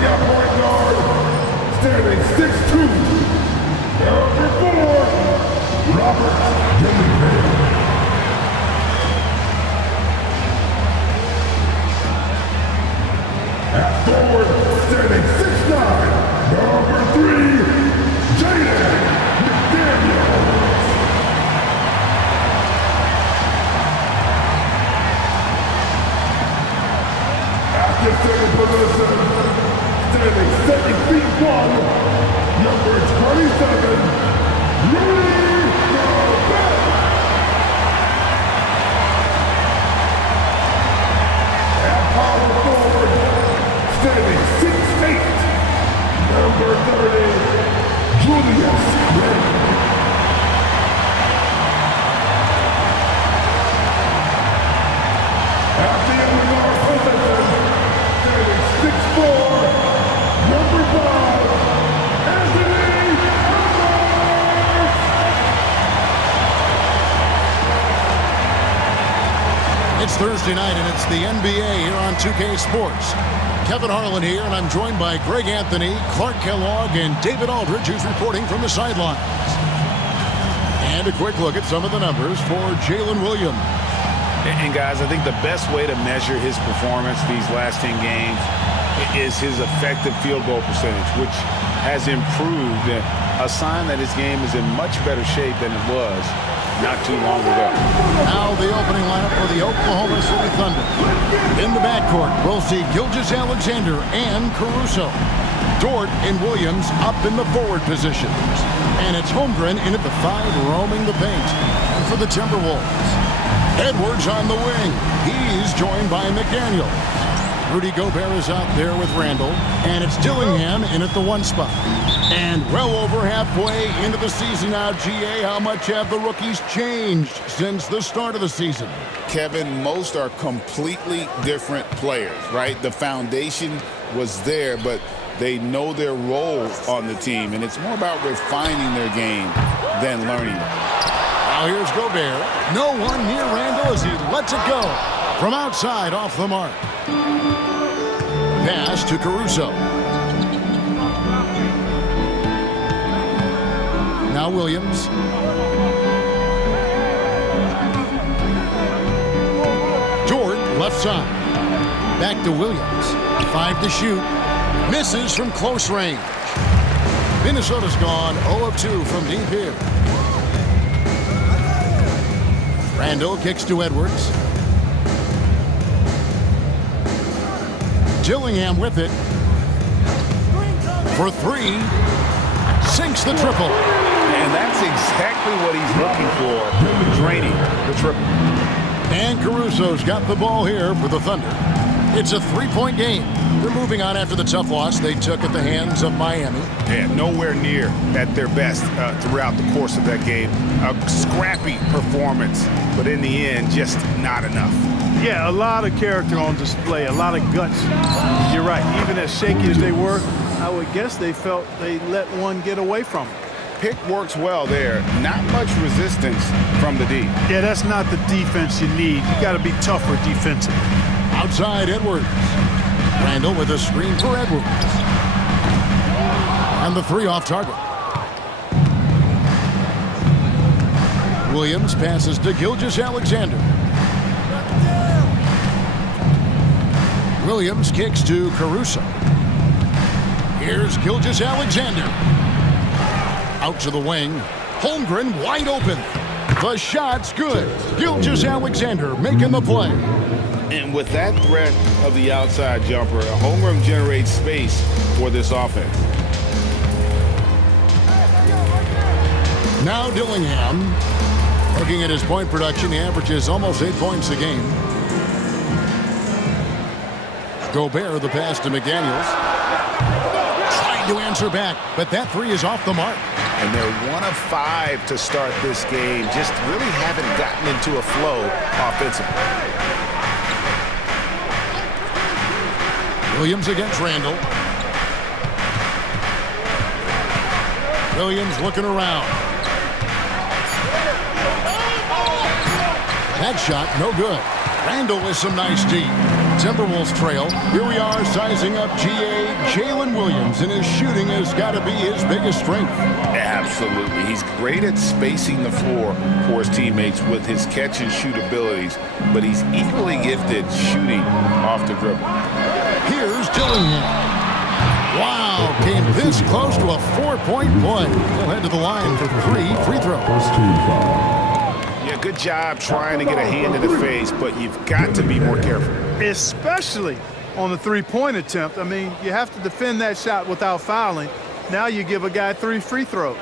got point guard, standing 6'2", number 4, Robert Dillingham. At forward, standing 6'9", number 3, Jaden McDaniels. At the second position, standing 7 feet 1, number 27, Rudy Gobert. At power forward, standing 6'8", number 30, Julius Randle. At the end of our position, standing 6'4", number 5, Anthony Edwards. It's Thursday night, and it's the NBA here on 2K Sports. Kevin Harlan here, and I'm joined by Greg Anthony, Clark Kellogg, and David Aldridge, who's reporting from the sidelines. And a quick look at some of the numbers for Jalen Williams. And guys, I think the best way to measure his performance these last 10 games is his effective field goal percentage, which has improved, a sign that his game is in much better shape than it was not too long ago. Now the opening lineup for the Oklahoma City Thunder. In the backcourt, we'll see Gilgeous-Alexander and Caruso. Dort and Williams up in the forward positions. And it's Holmgren in at the 5, roaming the paint. And for the Timberwolves, Edwards on the wing. He's joined by McDaniels. Rudy Gobert is out there with Randle. And it's Dillingham in at the 1 spot. And well over halfway into the season now, GA, how much have the rookies changed since the start of the season? Kevin, most are completely different players, right? The foundation was there, but they know their role on the team. And it's more about refining their game than learning it. Now here's Gobert. No one near Randle as he lets it go. From outside, off the mark. Pass to Caruso. Now Williams. Dort, left side. Back to Williams. 5 to shoot. Misses from close range. Minnesota's gone 0 of 2 from deep here. Randle kicks to Edwards. Dillingham with it. For 3. Sinks the triple. And that's exactly what he's looking for, draining the triple. And Caruso's got the ball here for the Thunder. It's a 3-point game. They're moving on after the tough loss they took at the hands of Miami. Yeah, nowhere near at their best throughout the course of that game. A scrappy performance, but in the end, just not enough. Yeah, a lot of character on display, a lot of guts. You're right. Even as shaky as they were, I would guess they felt they let one get away from them. Pick works well there. Not much resistance from the D. Yeah, that's not the defense you need. You got to be tougher defensively. Outside Edwards. Randle with a screen for Edwards. And the 3 off target. Williams passes to Gilgeous-Alexander. Williams kicks to Caruso. Here's Gilgeous-Alexander. Out to the wing. Holmgren wide open. The shot's good. Gilgeous-Alexander making the play. And with that threat of the outside jumper, Holmgren generates space for this offense. Now Dillingham. Looking at his point production, he averages almost 8 points a game. Gobert, the pass to McDaniels. Trying to answer back, but that 3 is off the mark. And they're 1 of 5 to start this game. Just really haven't gotten into a flow offensively. Williams against Randle. Williams looking around. That shot, no good. Randle with some nice D. Timberwolves trail. Here we are sizing up GA Jalen Williams, and his shooting has got to be his biggest strength. Absolutely. He's great at spacing the floor for his teammates with his catch and shoot abilities, but he's equally gifted shooting off the dribble. Here's Dillingham. Wow, came this close to a 4-point play. He'll head to the line for 3 free throws. Yeah, good job trying to get a hand in the face, but you've got to be more careful. Especially on the three-point attempt. I mean, you have to defend that shot without fouling. Now you give a guy 3 free throws.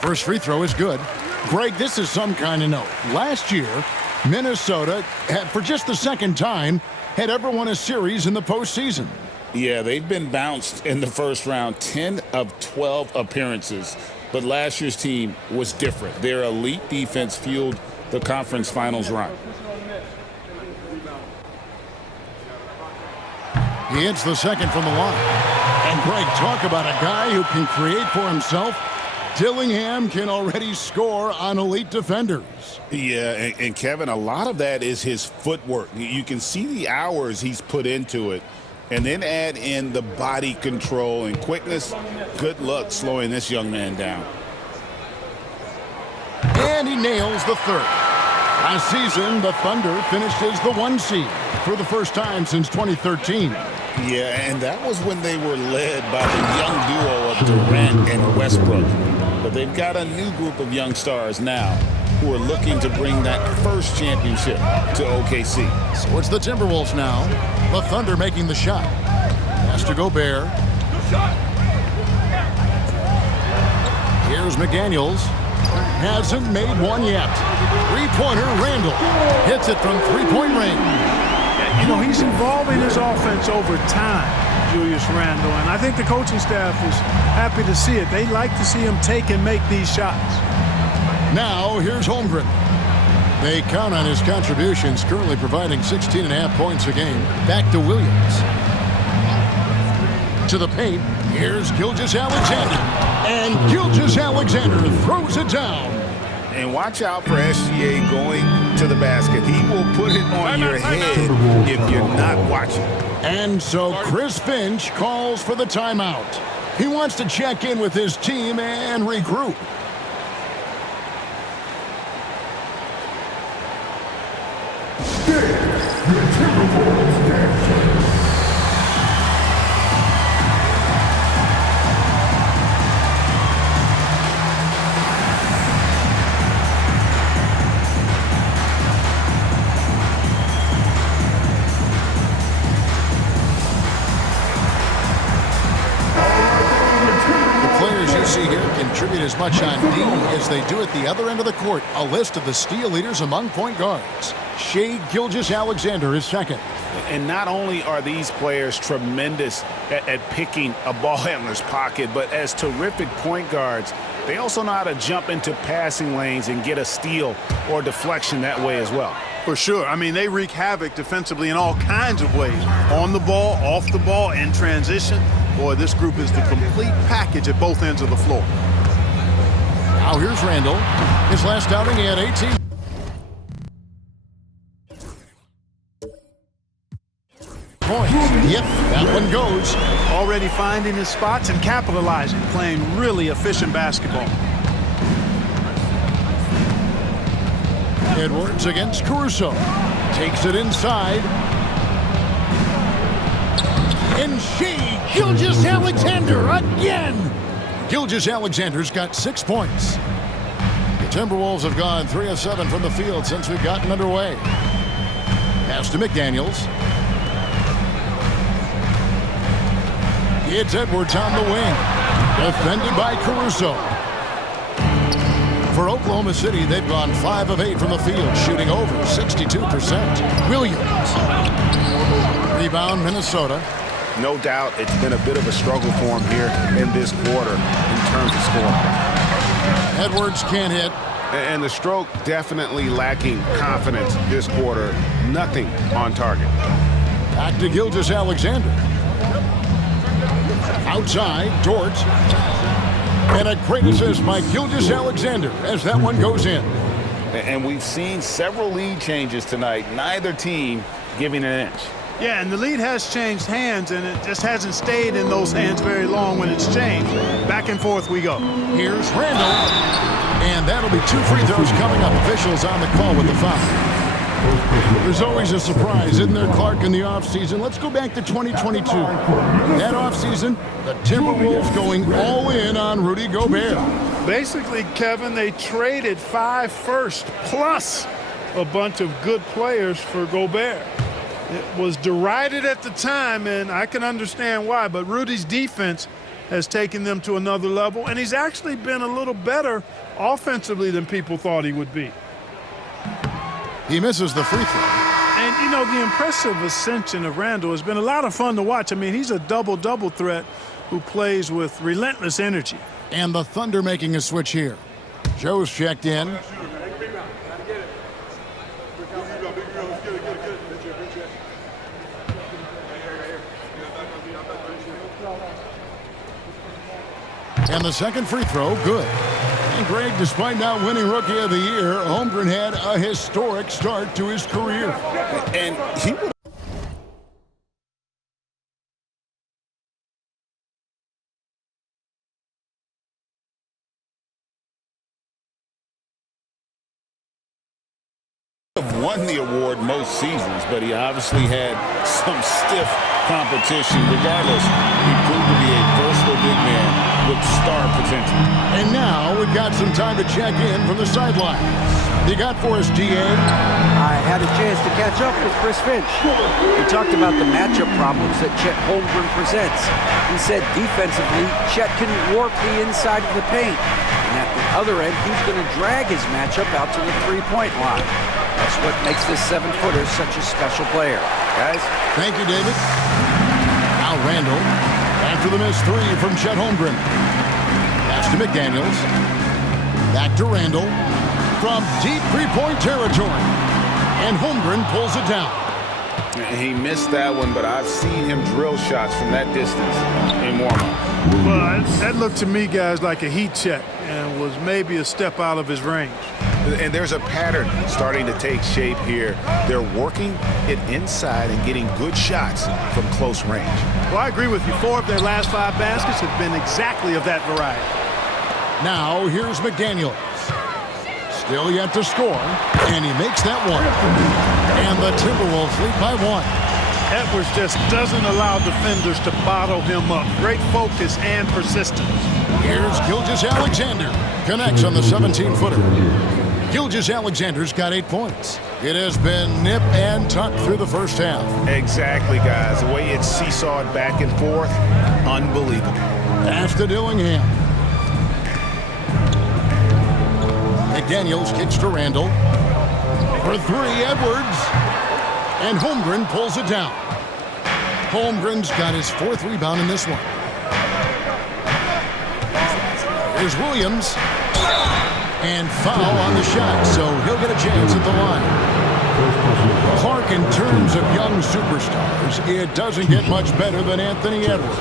First free throw is good. Greg, this is some kind of note. Last year, Minnesota had, for just the second time, had ever won a series in the postseason. Yeah, they've been bounced in the first round, 10 of 12 appearances. But last year's team was different. Their elite defense fueled the conference finals run. He hits the second from the line. And Greg, talk about a guy who can create for himself. Dillingham can already score on elite defenders. Yeah, and Kevin, a lot of that is his footwork. You can see the hours he's put into it. And then add in the body control and quickness. Good luck slowing this young man down. And he nails the third. Last season, the Thunder finished as the 1 seed for the first time since 2013. Yeah, and that was when they were led by the young duo of Durant and Westbrook. But they've got a new group of young stars now who are looking to bring that first championship to OKC. So it's the Timberwolves now. The Thunder making the shot. Has to go Bear. Here's McDaniels. Hasn't made one yet. Three-pointer, Randall. Hits it from three-point range. You know, he's evolving his offense over time, Julius Randle, and I think the coaching staff is happy to see it. They like to see him take and make these shots. Now, here's Holmgren. They count on his contributions, currently providing 16.5 points a game. Back to Williams. To the paint, here's Gilgeous-Alexander. And Gilgeous-Alexander throws it down. And watch out for SGA going to the basket. He will put it on your head if you're not watching. And so Chris Finch calls for the timeout. He wants to check in with his team and regroup. Contribute as much on D as they do at the other end of the court. A list of the steal leaders among point guards. Shai Gilgeous-Alexander is second. And not only are these players tremendous at picking a ball handler's pocket, but as terrific point guards, they also know how to jump into passing lanes and get a steal or deflection that way as well. For sure. I mean, they wreak havoc defensively in all kinds of ways. On the ball, off the ball, in transition. Boy, this group is the complete package at both ends of the floor. Now here's Randall. His last outing, he had 18 points. Yep, that one goes. Already finding his spots and capitalizing, playing really efficient basketball. Edwards against Caruso. Takes it inside. And Shai Gilgeous-Alexander again. Gilgeous-Alexander's got 6 points. The Timberwolves have gone 3 of 7 from the field since we've gotten underway. Pass to McDaniels. It's Edwards on the wing. Defended by Caruso. For Oklahoma City, they've gone 5 of 8 from the field, shooting over 62%. Williams. Rebound, Minnesota. No doubt it's been a bit of a struggle for him here in this quarter in terms of scoring. Edwards can't hit. And the stroke definitely lacking confidence this quarter. Nothing on target. Back to Gilgeous-Alexander. Outside, Dort. And a great assist by Gilgeous-Alexander as that one goes in. And we've seen several lead changes tonight. Neither team giving an inch. Yeah, and the lead has changed hands, and it just hasn't stayed in those hands very long when it's changed. Back and forth we go. Here's Randall. And that'll be 2 free throws coming up. Officials on the call with the foul. There's always a surprise, isn't there, Clark, in the offseason? Let's go back to 2022. That offseason, the Timberwolves going all in on Rudy Gobert. Basically, Kevin, they traded 5 firsts plus a bunch of good players for Gobert. It was derided at the time, and I can understand why, but Rudy's defense has taken them to another level, and he's actually been a little better offensively than people thought he would be. He misses the free throw. And, you know, the impressive ascension of Randall has been a lot of fun to watch. I mean, he's a double-double threat who plays with relentless energy. And the Thunder making a switch here. Joe's checked in. And the second free throw, good. And Greg, despite not winning Rookie of the Year, Holmgren had a historic start to his career. And he would have won the award most seasons, but he obviously had some stiff competition. Regardless, he proved to be a versatile big man with star potential. And now we've got some time to check in from the sideline. You got for us, DA? I had a chance to catch up with Chris Finch. He talked about the matchup problems that Chet Holmgren presents. He said defensively, Chet can warp the inside of the paint. And at the other end, he's going to drag his matchup out to the three-point line. That's what makes this 7-footer such a special player. Guys? Thank you, David. Now Randall, after the missed 3 from Chet Holmgren. Pass to McDaniels. Back to Randall. From deep three-point territory. And Holmgren pulls it down. He missed that one, but I've seen him drill shots from that distance in warm-up. Well, that looked to me, guys, like a heat check and was maybe a step out of his range. And there's a pattern starting to take shape here. They're working it inside and getting good shots from close range. Well, I agree with you. 4 of their last 5 baskets have been exactly of that variety. Now here's McDaniels. Still yet to score, and he makes that one. And the Timberwolves lead by 1. Edwards just doesn't allow defenders to bottle him up. Great focus and persistence. Here's Gilgeous-Alexander. Connects on the 17-footer. Gilgeous-Alexander's got 8 points. It has been nip and tuck through the first half. Exactly, guys. The way it's seesawed back and forth, unbelievable. Pass to Dillingham. McDaniels kicks to Randall. For 3, Edwards. And Holmgren pulls it down. Holmgren's got his 4th rebound in this one. Here's Williams. And foul on the shot, so he'll get a chance at the line. Clark, in terms of young superstars, it doesn't get much better than Anthony Edwards.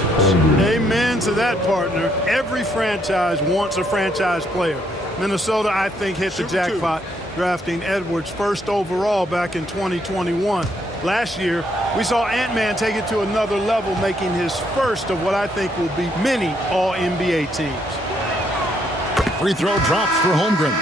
Amen to that, partner. Every franchise wants a franchise player. Minnesota, I think, hit the jackpot drafting Edwards 1st overall back in 2021. Last year, we saw Ant-Man take it to another level, making his first of what I think will be many All-NBA teams. Free throw drops for Holmgren.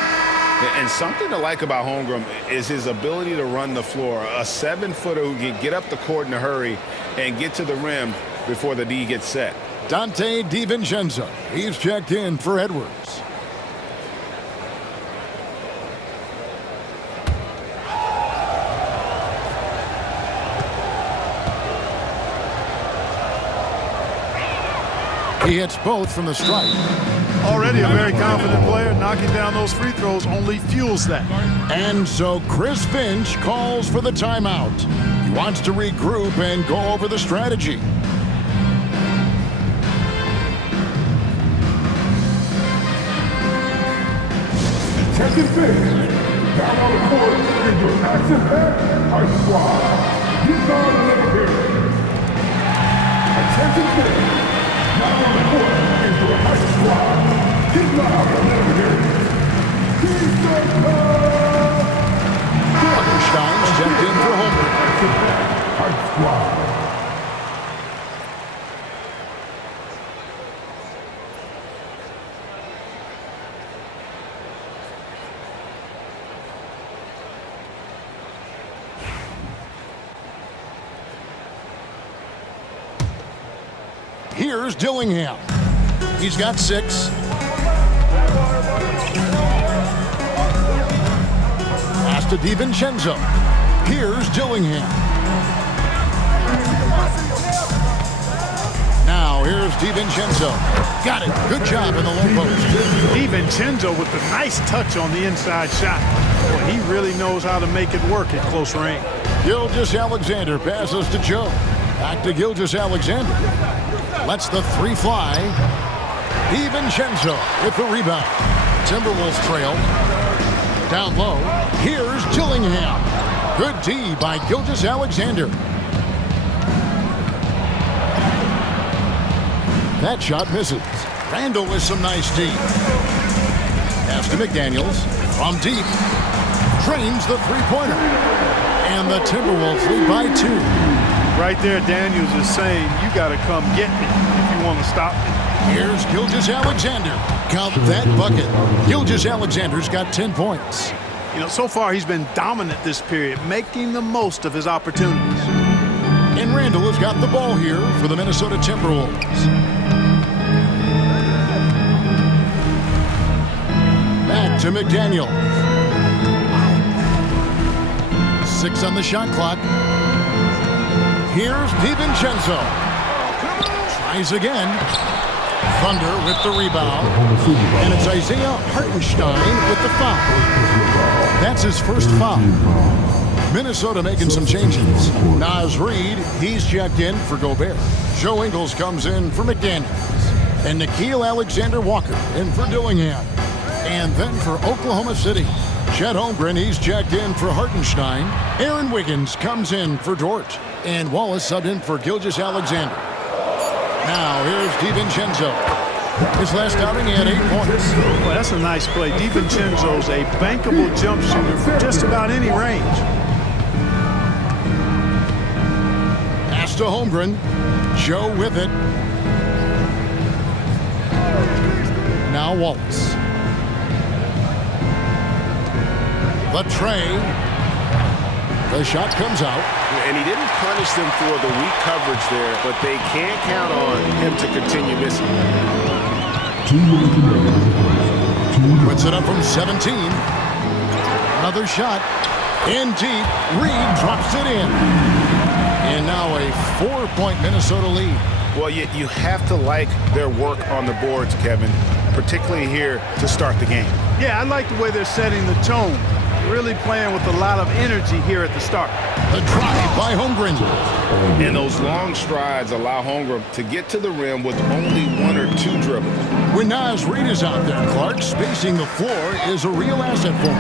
And something to like about Holmgren is his ability to run the floor. A 7-footer who can get up the court in a hurry and get to the rim before the D gets set. Dante DiVincenzo. He's checked in for Edwards. He hits both from the stripe. Already a very confident player. Knocking down those free throws only fuels that. And so Chris Finch calls for the timeout. He wants to regroup and go over the strategy. Attention fans, down on the court is your action-packed high squad. He's on the level here. Attention fans, down on the court is your high squad. He's on the level here. Hartenstein's checked in for Homer. Action-packed high squad. Here's Dillingham. He's got 6. Pass to DiVincenzo. Here's Dillingham. Now here's DiVincenzo. Got it. Good job in the low post. DiVincenzo with the nice touch on the inside shot. Boy, he really knows how to make it work at close range. Gilgeous-Alexander passes to Joe. Back to Gilgeous-Alexander. Lets the 3 fly. DiVincenzo with the rebound. Timberwolves trail. Down low. Here's Dillingham. Good D by Gilgeous-Alexander. That shot misses. Randall with some nice D. Pass to McDaniels. From deep. Drains the three-pointer. And the Timberwolves lead by 2. Right there, Daniels is saying, you got to come get me if you want to stop me. Here's Gilgeous-Alexander. Count that bucket. Gilgeous-Alexander's got 10 points. You know, so far he's been dominant this period, making the most of his opportunities. And Randall has got the ball here for the Minnesota Timberwolves. Back to McDaniel. 6 on the shot clock. Here's DiVincenzo. Tries again. Thunder with the rebound. And it's Isaiah Hartenstein with the foul. That's his first foul. Minnesota making some changes. Naz Reid, he's checked in for Gobert. Joe Ingles comes in for McDaniels. And Nickeil Alexander-Walker in for Dillingham. And then for Oklahoma City, Chet Holmgren, he's checked in for Hartenstein. Aaron Wiggins comes in for Dort. And Wallace subbed in for Gilgeous-Alexander. Now here's DiVincenzo. His last outing, he had 8 points. Well, that's a nice play. DiVincenzo's a bankable jump shooter from just about any range. Pass to Holmgren. Joe with it. Now Wallace. The tray. The shot comes out. And he didn't punish them for the weak coverage there, but they can't count on him to continue missing. Puts it up from 17. Another shot. In deep. Reid drops it in. And now a 4-point Minnesota lead. Well, you have to like their work on the boards, Kevin, particularly here to start the game. Yeah, I like the way they're setting the tone. Really playing with a lot of energy here at the start. The drive by Holmgren. And those long strides allow Holmgren to get to the rim with only 1 or 2 dribbles. When Naz Reid is out there, Clark, spacing the floor is a real asset for him.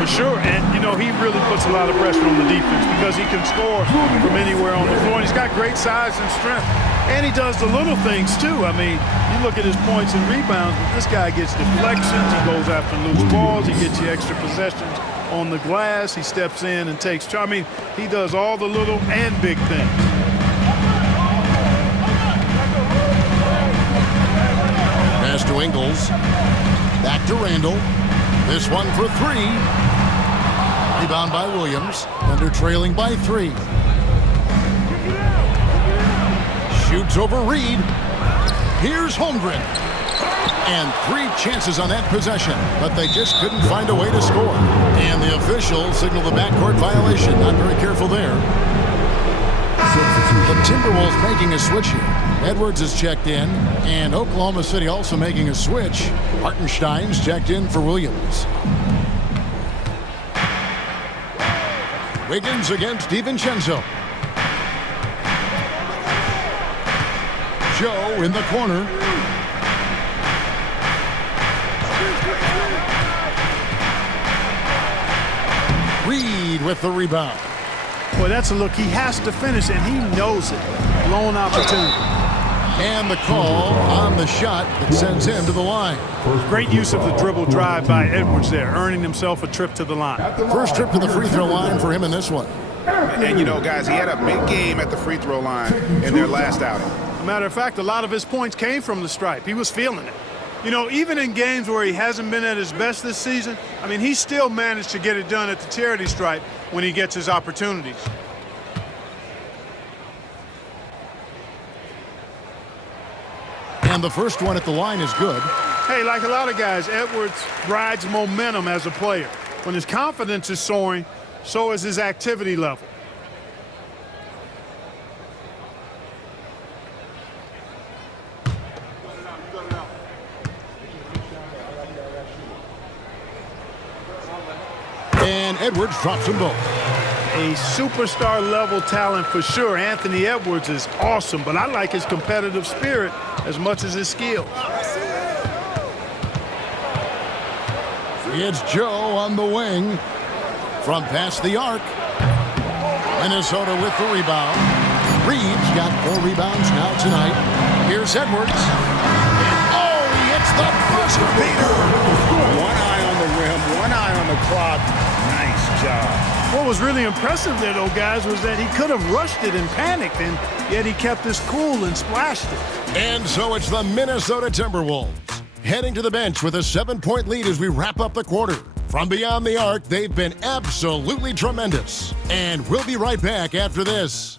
For sure, and you know, he really puts a lot of pressure on the defense because he can score from anywhere on the floor. And he's got great size and strength. And he does the little things too. I mean, you look at his points and rebounds, but this guy gets deflections, he goes after loose balls, he gets you extra possessions on the glass, he steps in and takes charge. I mean, he does all the little and big things. Pass to Ingles. Back to Randall. This one for 3. Rebound by Williams. Thunder trailing by 3. Shoots over Reid. Here's Holmgren. And 3 chances on that possession, but they just couldn't find a way to score. And the official signaled the backcourt violation. Not very careful there. The Timberwolves making a switch here. Edwards is checked in, and Oklahoma City also making a switch. Hartenstein's checked in for Williams. Wiggins against DiVincenzo. Joe in the corner. Reed with the rebound. Boy, that's a look he has to finish, and he knows it. Blown opportunity. And the call on the shot that sends him to the line. Great use of the dribble drive by Edwards there, earning himself a trip to the line. First trip to the free throw line for him in this one. And, you know, guys, he had a big game at the free throw line in their last outing. As a matter of fact, a lot of his points came from the stripe. He was feeling it. You know, even in games where he hasn't been at his best this season, I mean, he still managed to get it done at the charity stripe when he gets his opportunities. And the first one at the line is good. Hey, like a lot of guys, Edwards rides momentum as a player. When his confidence is soaring, so is his activity level. And Edwards drops them both. A superstar level talent for sure. Anthony Edwards is awesome, but I like his competitive spirit as much as his skill. It's Joe on the wing from past the arc. Minnesota with the rebound. Reed's got 4 rebounds now tonight. Here's Edwards. And oh, he hits the buzzer beater. One eye on the rim, one eye on the clock. Nice job. What was really impressive there, though, guys, was that he could have rushed it and panicked, and yet he kept his cool and splashed it. And so it's the Minnesota Timberwolves heading to the bench with a 7-point lead as we wrap up the quarter. From beyond the arc, they've been absolutely tremendous. And we'll be right back after this.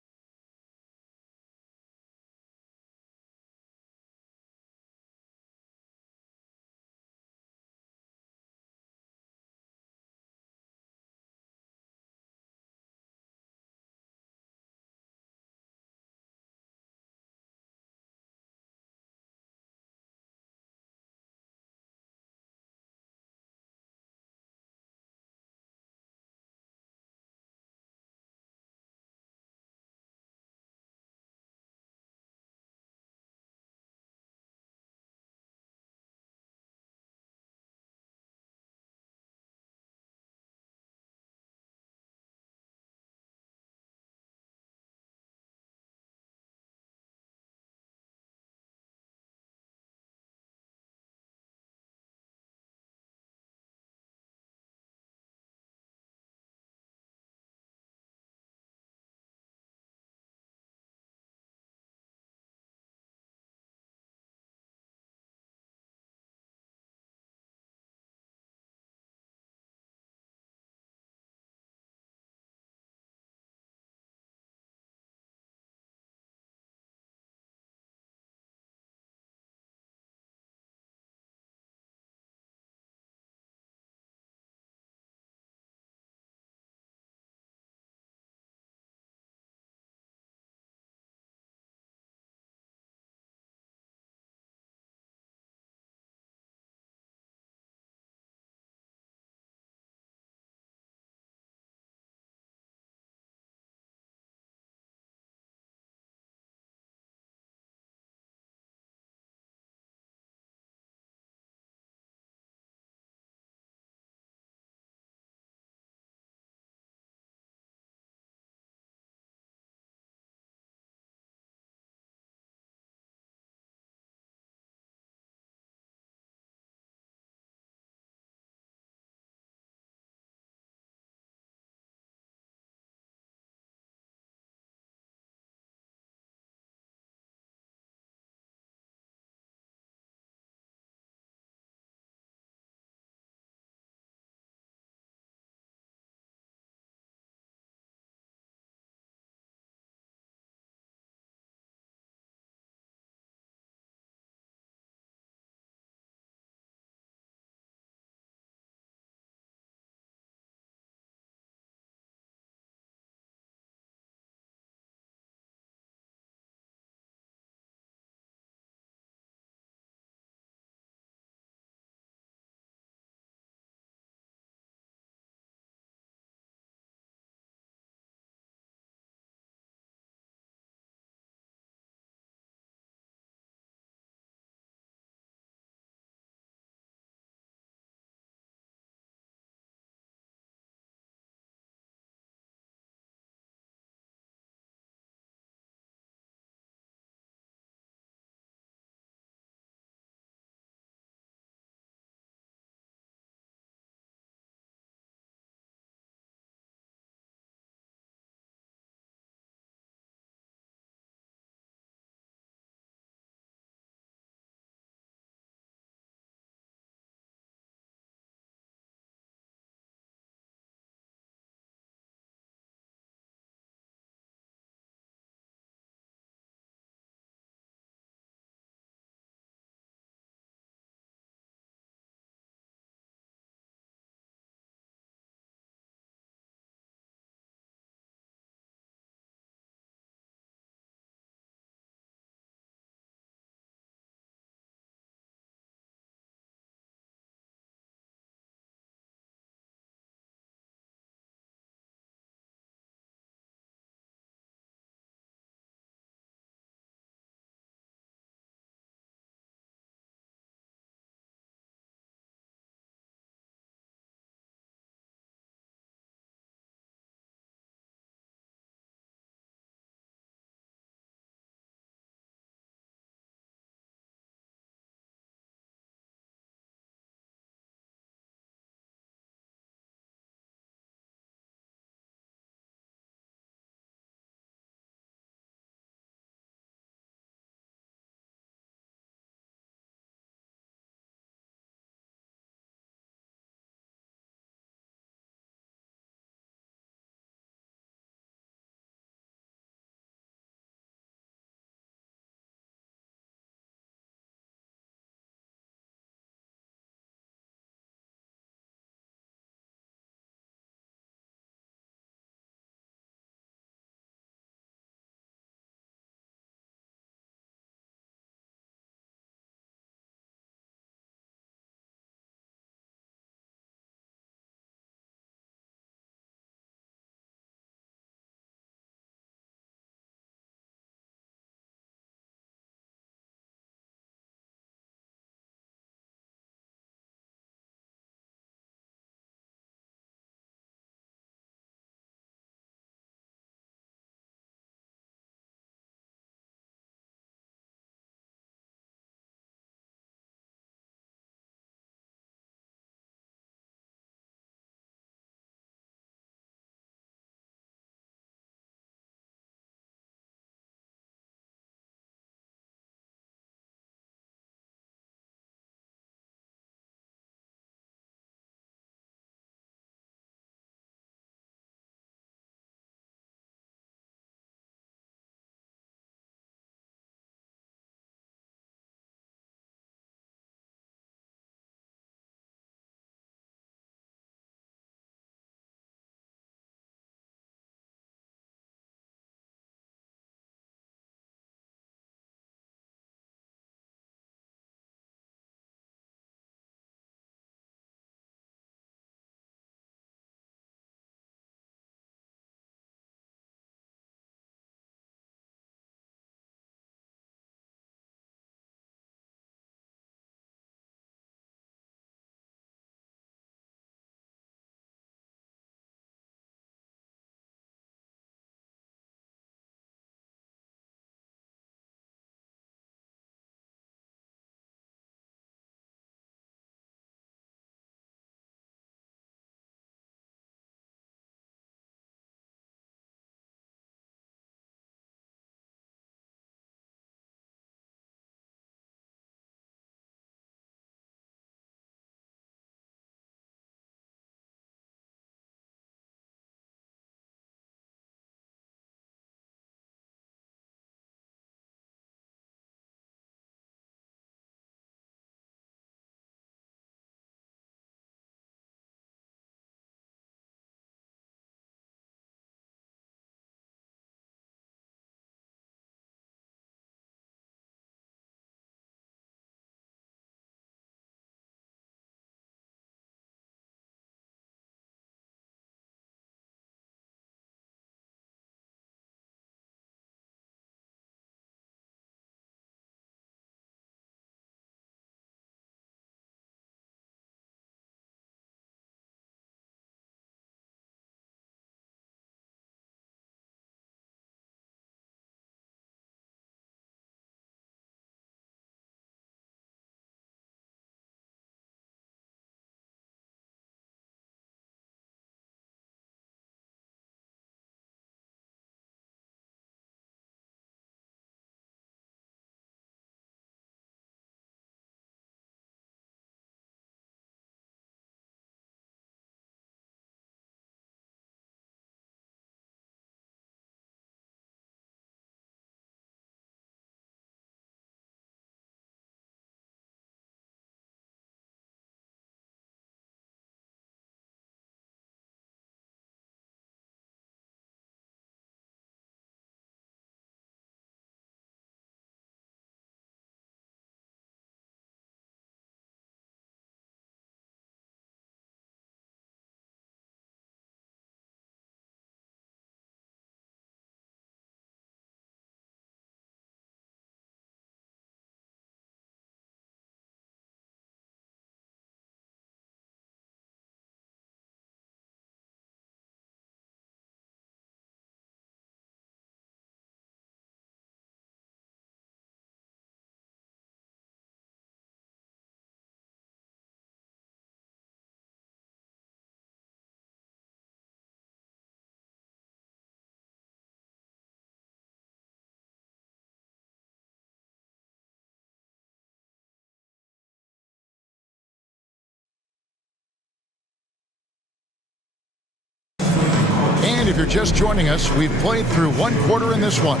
And if you're just joining us, we've played through one quarter in this one.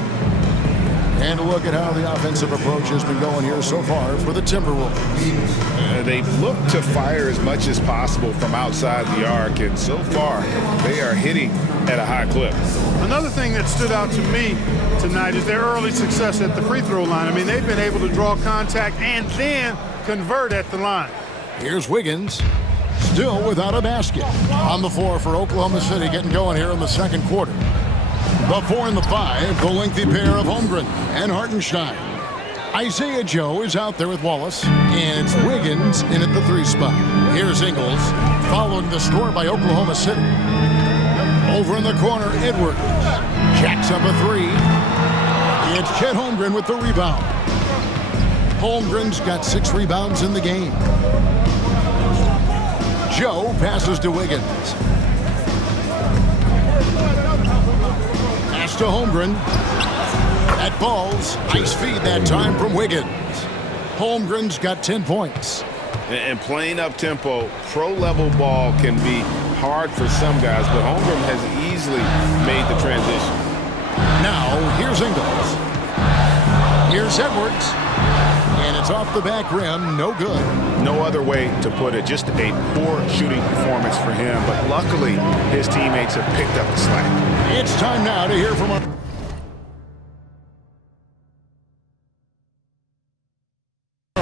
And a look at how the offensive approach has been going here so far for the Timberwolves. They've looked to fire as much as possible from outside the arc, and so far they are hitting at a high clip. Another thing that stood out to me tonight is their early success at the free throw line. I mean, they've been able to draw contact and then convert at the line. Here's Wiggins, still without a basket. On the floor for Oklahoma City, getting going here in the second quarter. The 4 and the 5, the lengthy pair of Holmgren and Hartenstein. Isaiah Joe is out there with Wallace, and it's Wiggins in at the 3 spot. Here's Ingles, following the score by Oklahoma City. Over in the corner, Edwards jacks up a 3. It's Chet Holmgren with the rebound. Holmgren's got 6 rebounds in the game. Joe passes to Wiggins. Pass to Holmgren. That ball's ice feed that time from Wiggins. Holmgren's got 10 points. And playing up-tempo, pro-level ball can be hard for some guys, but Holmgren has easily made the transition. Now, here's Ingles. Here's Edwards. And it's off the back rim, no good. No other way to put it, just a poor shooting performance for him, but luckily his teammates have picked up the slack. It's time now to hear from our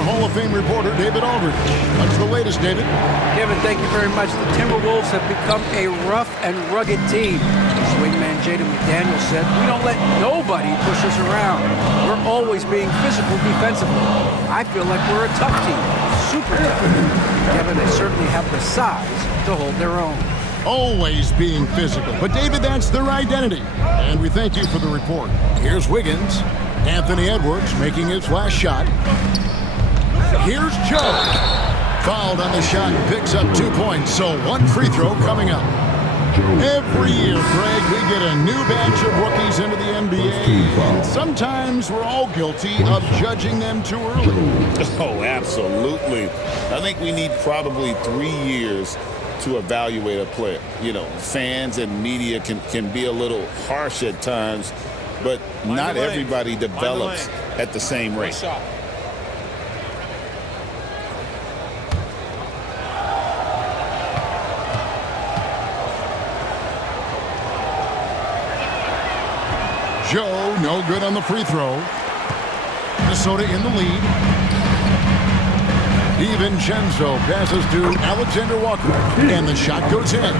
Hall of Fame reporter, David Aldridge. What's the latest, David? Kevin, thank you very much. The Timberwolves have become a rough and rugged team. Swingman Jaden McDaniel said, "We don't let nobody push us around. We're always being physical defensively. I feel like we're a tough team, super tough." Kevin, they certainly have the size to hold their own. Always being physical. But, David, that's their identity. And we thank you for the report. Here's Wiggins. Anthony Edwards making his last shot. Here's Joe. Fouled on the shot and picks up 2 points. So 1 free throw coming up. Every year, Greg, we get a new batch of rookies into the NBA. And sometimes we're all guilty of judging them too early. Oh, absolutely. I think we need probably 3 years to evaluate a player. You know, fans and media can be a little harsh at times, but not everybody develops at the same rate. Joe, no good on the free throw. Minnesota in the lead. DiVincenzo passes to Alexander Walker, and the shot goes in.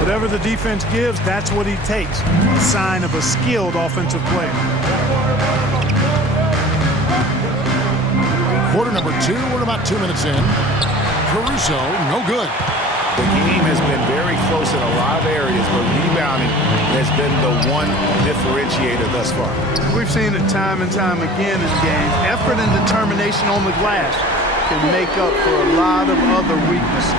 Whatever the defense gives, that's what he takes. A sign of a skilled offensive player. Quarter number 2, we're about 2 minutes in. Caruso, no good. The game has been very close in a lot of areas, but rebounding has been the one differentiator thus far. We've seen it time and time again in games. Effort and determination on the glass can make up for a lot of other weaknesses.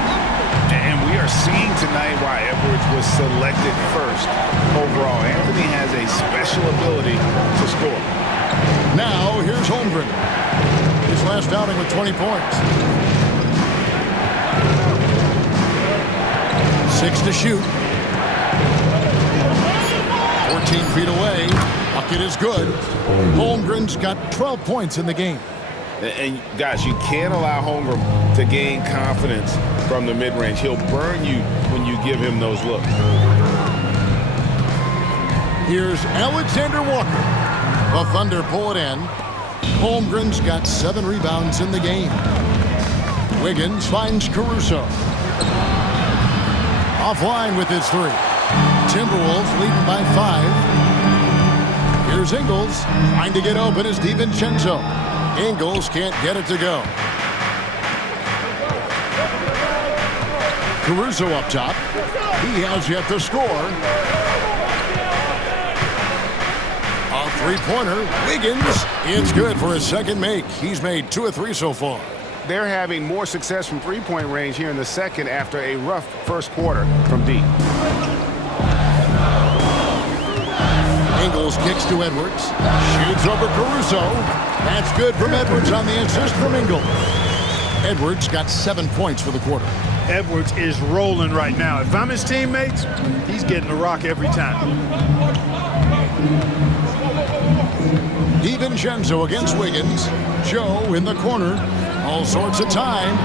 And we are seeing tonight why Edwards was selected first overall. Anthony has a special ability to score. Now, here's Holmgren. His last outing with 20 points. 6 to shoot. 14 feet away. Bucket is good. Holmgren's got 12 points in the game. And guys, you can't allow Holmgren to gain confidence from the mid-range. He'll burn you when you give him those looks. Here's Alexander Walker. The Thunder pull it in. Holmgren's got 7 rebounds in the game. Wiggins finds Caruso. Offline with his 3. Timberwolves leading by 5. Here's Ingles. Trying to get open is DiVincenzo. Ingles can't get it to go. Caruso up top. He has yet to score. A 3-pointer. Wiggins. It's good for his second make. He's made 2 of 3 so far. They're having more success from three-point range here in the second after a rough first quarter from deep. Ingles kicks to Edwards. Shoots over Caruso. That's good from Edwards on the assist from Ingles. Edwards got 7 points for the quarter. Edwards is rolling right now. If I'm his teammates, he's getting the rock every time. DiVincenzo against Wiggins. Joe in the corner. All sorts of time.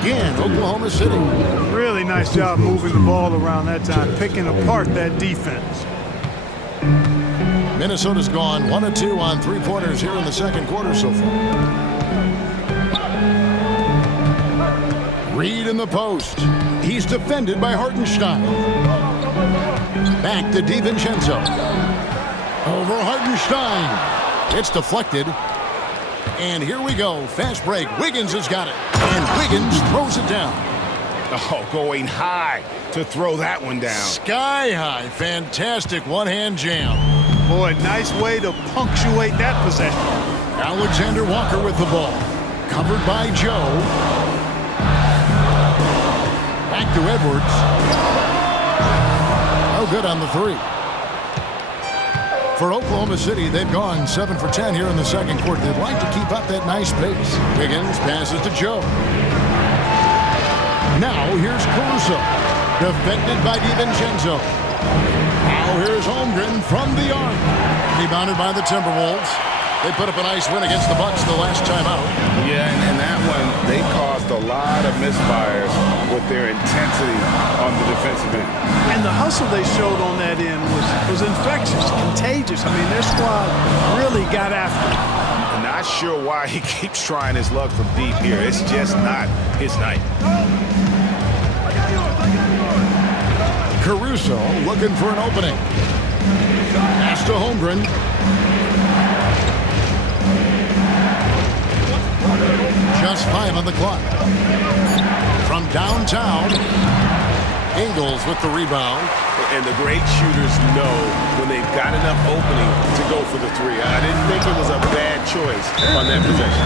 Again, Oklahoma City. Really nice job moving the ball around that time, picking apart that defense. Minnesota's gone 1 of 2 on three-pointers here in the second quarter so far. Reed in the post. He's defended by Hartenstein. Back to DiVincenzo. Over Hartenstein. It's deflected. And here we go. Fast break. Wiggins has got it. And Wiggins throws it down. Oh, going high to throw that one down. Sky high. Fantastic one-hand jam. Boy, nice way to punctuate that possession. Alexander Walker with the ball. Covered by Joe. Back to Edwards. Oh, good on the three. For Oklahoma City, they've gone 7 for 10 here in the second quarter. They'd like to keep up that nice pace. Wiggins passes to Joe. Now here's Caruso. Defended by DiVincenzo. Now here's Holmgren from the arc. Rebounded by the Timberwolves. They put up a nice win against the Bucks the last time out. Yeah, and that one, they caused a lot of misfires with their intensity on the defensive end. And the hustle they showed on that end was infectious, contagious. I mean, their squad really got after it. I'm not sure why he keeps trying his luck from deep here. It's just not his night. Caruso looking for an opening. Pass to Holmgren. Just 5 on the clock. From downtown, Ingles with the rebound. And the great shooters know when they've got enough opening to go for the three. I didn't think it was a bad choice on that possession.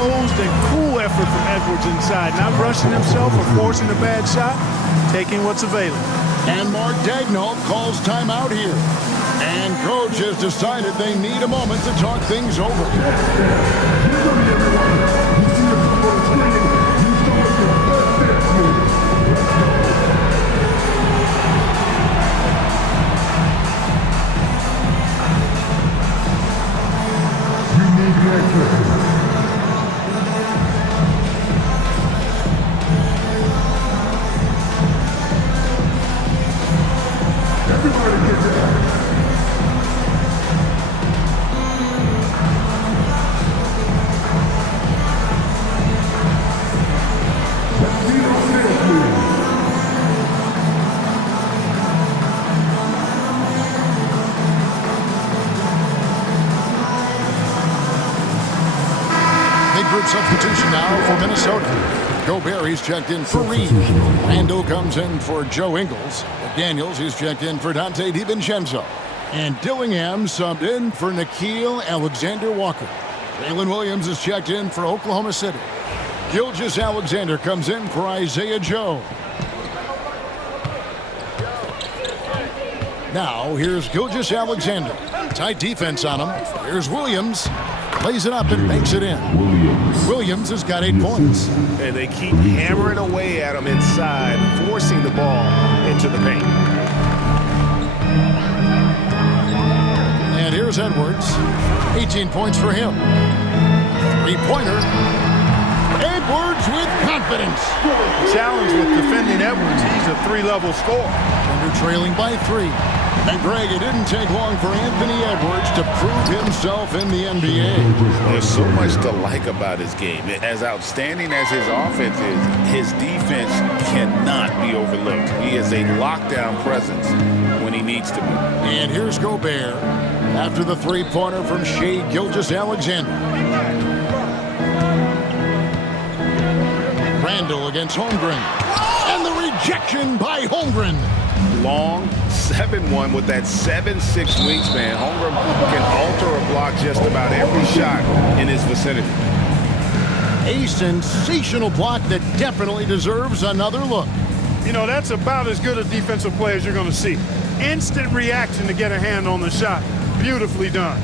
Posed and cool effort from Edwards inside, not rushing himself or forcing a bad shot, taking what's available. And Mark Daigneault calls timeout here. And coach has decided they need a moment to talk things over. Everybody get down. Group substitution now for Minnesota. Gobert, he's checked in for Reed. Randall comes in for Joe Ingles. Daniels, he's checked in for Dante DiVincenzo. And Dillingham subbed in for Nickeil Alexander-Walker. Jalen Williams is checked in for Oklahoma City. Gilgeous Alexander comes in for Isaiah Joe. Now, here's Gilgeous Alexander. Tight defense on him. Here's Williams. Plays it up and makes it in. Williams has got 8 points. And they keep hammering away at him inside, forcing the ball into the paint. And here's Edwards. 18 points for him. Three-pointer. Edwards with confidence. Challenge with defending Edwards. He's a 3-level scorer. Thunder trailing by 3. And Greg, it didn't take long for Anthony Edwards to prove himself in the NBA. There's so much to like about his game. As outstanding as his offense is, his defense cannot be overlooked. He is a lockdown presence when he needs to be. And here's Gobert after the three-pointer from Shai Gilgeous-Alexander. Randall against Holmgren. And the rejection by Holmgren. Long 7'1" with that 7'6" wingspan. Holmgren can alter or block just about every shot in his vicinity. A sensational block that definitely deserves another look. You know, that's about as good a defensive play as you're going to see. Instant reaction to get a hand on the shot. Beautifully done.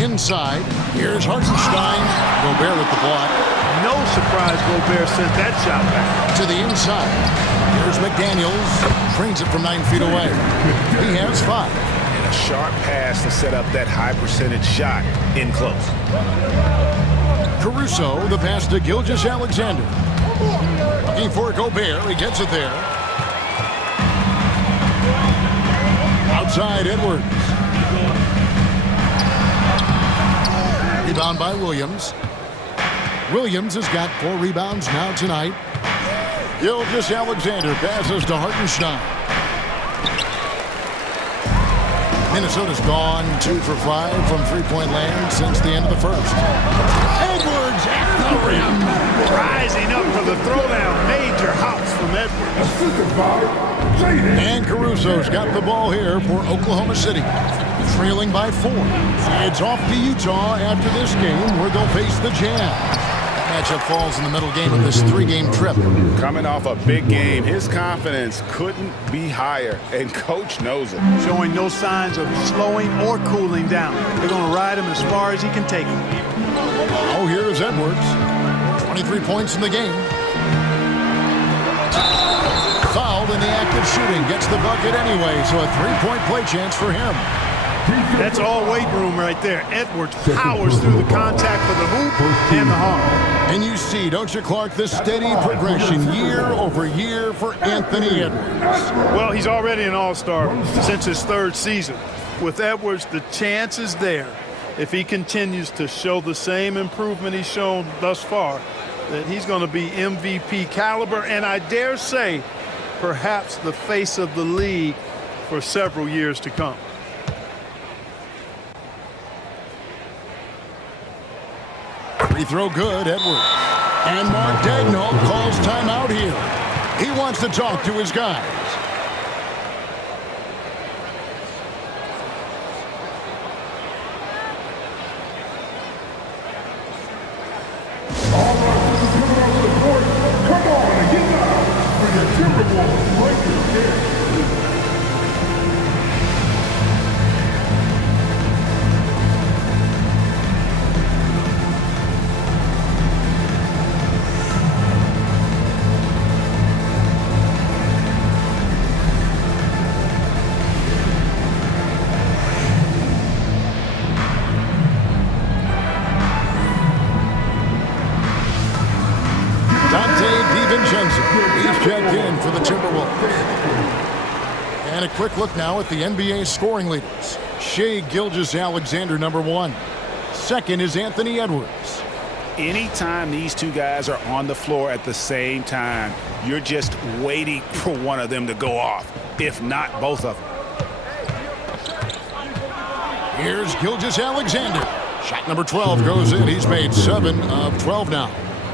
Inside, here's Hartenstein. Gobert with the block. No surprise Gobert sent that shot back. To the inside. Here's McDaniels. Trains it from 9 feet away. He has 5. And a sharp pass to set up that high percentage shot in close. Caruso, the pass to Gilgeous-Alexander. Looking for Gobert. He gets it there. Outside Edwards. Rebound by Williams. Williams has got 4 rebounds now tonight. Gilgeous-Alexander passes to Hartenstein. Minnesota's gone 2 for 5 from three-point land since the end of the first. Edwards at the rim. Rising up for the throwdown. Major hops from Edwards. Assisted by Jaden. And Caruso's got the ball here for Oklahoma City. Trailing by 4. It's off to Utah after this game where they'll face the Jazz. Matchup falls in the middle game of this 3-game trip. Coming off a big game, his confidence couldn't be higher, and coach knows it. Showing no signs of slowing or cooling down. They're going to ride him as far as he can take him. Oh, here's Edwards. 23 points in the game. Fouled in the act of shooting. Gets the bucket anyway, so a 3-point play chance for him. That's all weight room right there. Edwards powers through the contact for the hoop and the harm. And you see, don't you, Clark, the steady progression year over year for Anthony Edwards. Well, he's already an all-star since his 3rd season. With Edwards, the chance is there, if he continues to show the same improvement he's shown thus far, that he's going to be MVP caliber, and I dare say, perhaps the face of the league for several years to come. Free throw good, Edwards. And Mark Daigneault calls timeout here. He wants to talk to his guys. All right, this is coming off the court. Come on and get down for your Timberwolves Lakers game. He's checked in for the Timberwolves. And a quick look now at the NBA scoring leaders. Shai Gilgeous-Alexander, number 1. Second is Anthony Edwards. Anytime these two guys are on the floor at the same time, you're just waiting for one of them to go off, if not both of them. Here's Gilgeous-Alexander. Shot number 12 goes in. He's made 7 of 12 now.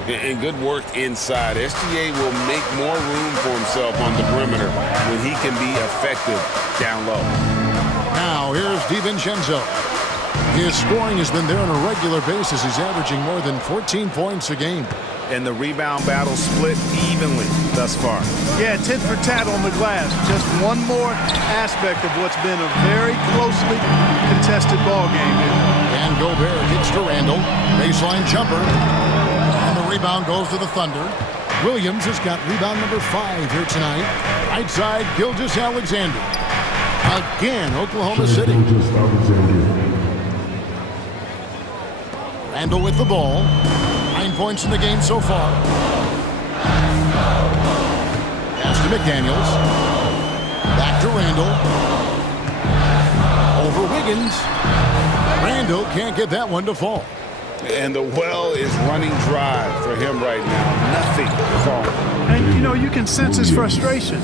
And good work inside. SGA will make more room for himself on the perimeter when he can be effective down low. Now here's DiVincenzo. His scoring has been there on a regular basis. He's averaging more than 14 points a game. And the rebound battle split evenly thus far. Yeah, tit for tat on the glass. Just one more aspect of what's been a very closely contested ball game here. And Gobert kicks to Randall. Baseline jumper. Rebound goes to the Thunder. Williams has got rebound number 5 here tonight. Right side, Gilgeous-Alexander. Again, Oklahoma City. Randall with the ball. 9 points in the game so far. Pass to McDaniels. Back to Randall. Over Wiggins. Randall can't get that one to fall. And the well is running dry for him right now. Nothing falling. And, you know, you can sense his frustration.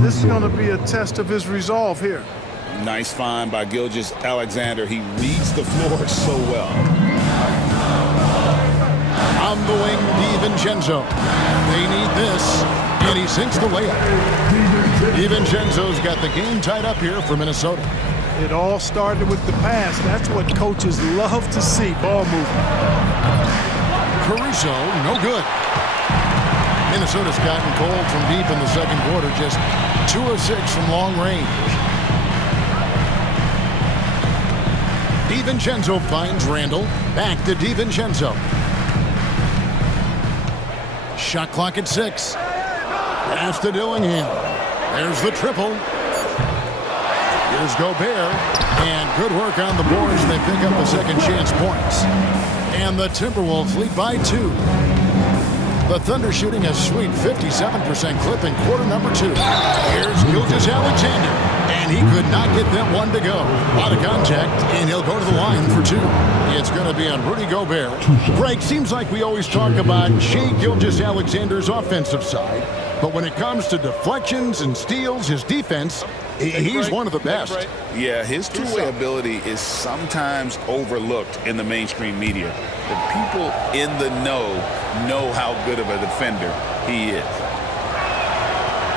This is going to be a test of his resolve here. Nice find by Gilgeous-Alexander. He reads the floor so well. On the wing, DiVincenzo. They need this, and he sinks the layup. DiVincenzo's got the game tied up here for Minnesota. It all started with the pass. That's what coaches love to see, ball movement. Caruso, no good. Minnesota's gotten cold from deep in the second quarter, just 2 of 6 from long range. DiVincenzo finds Randall. Back to DiVincenzo. Shot clock at 6. Pass to Dillingham. There's the triple. Here's Gobert. And good work on the boards. They pick up the second chance points. And the Timberwolves lead by 2. The Thunder shooting a sweet 57% clip in quarter number 2. Here's Gilgeous-Alexander, and he could not get that one to go. Out of contact, and he'll go to the line for 2. It's going to be on Rudy Gobert. Greg, seems like we always talk about Shai Gilgeous-Alexander's offensive side, but when it comes to deflections and steals, his defense, he's one of the best. Yeah, his two-way ability is sometimes overlooked in the mainstream media. The people in the know how good of a defender he is.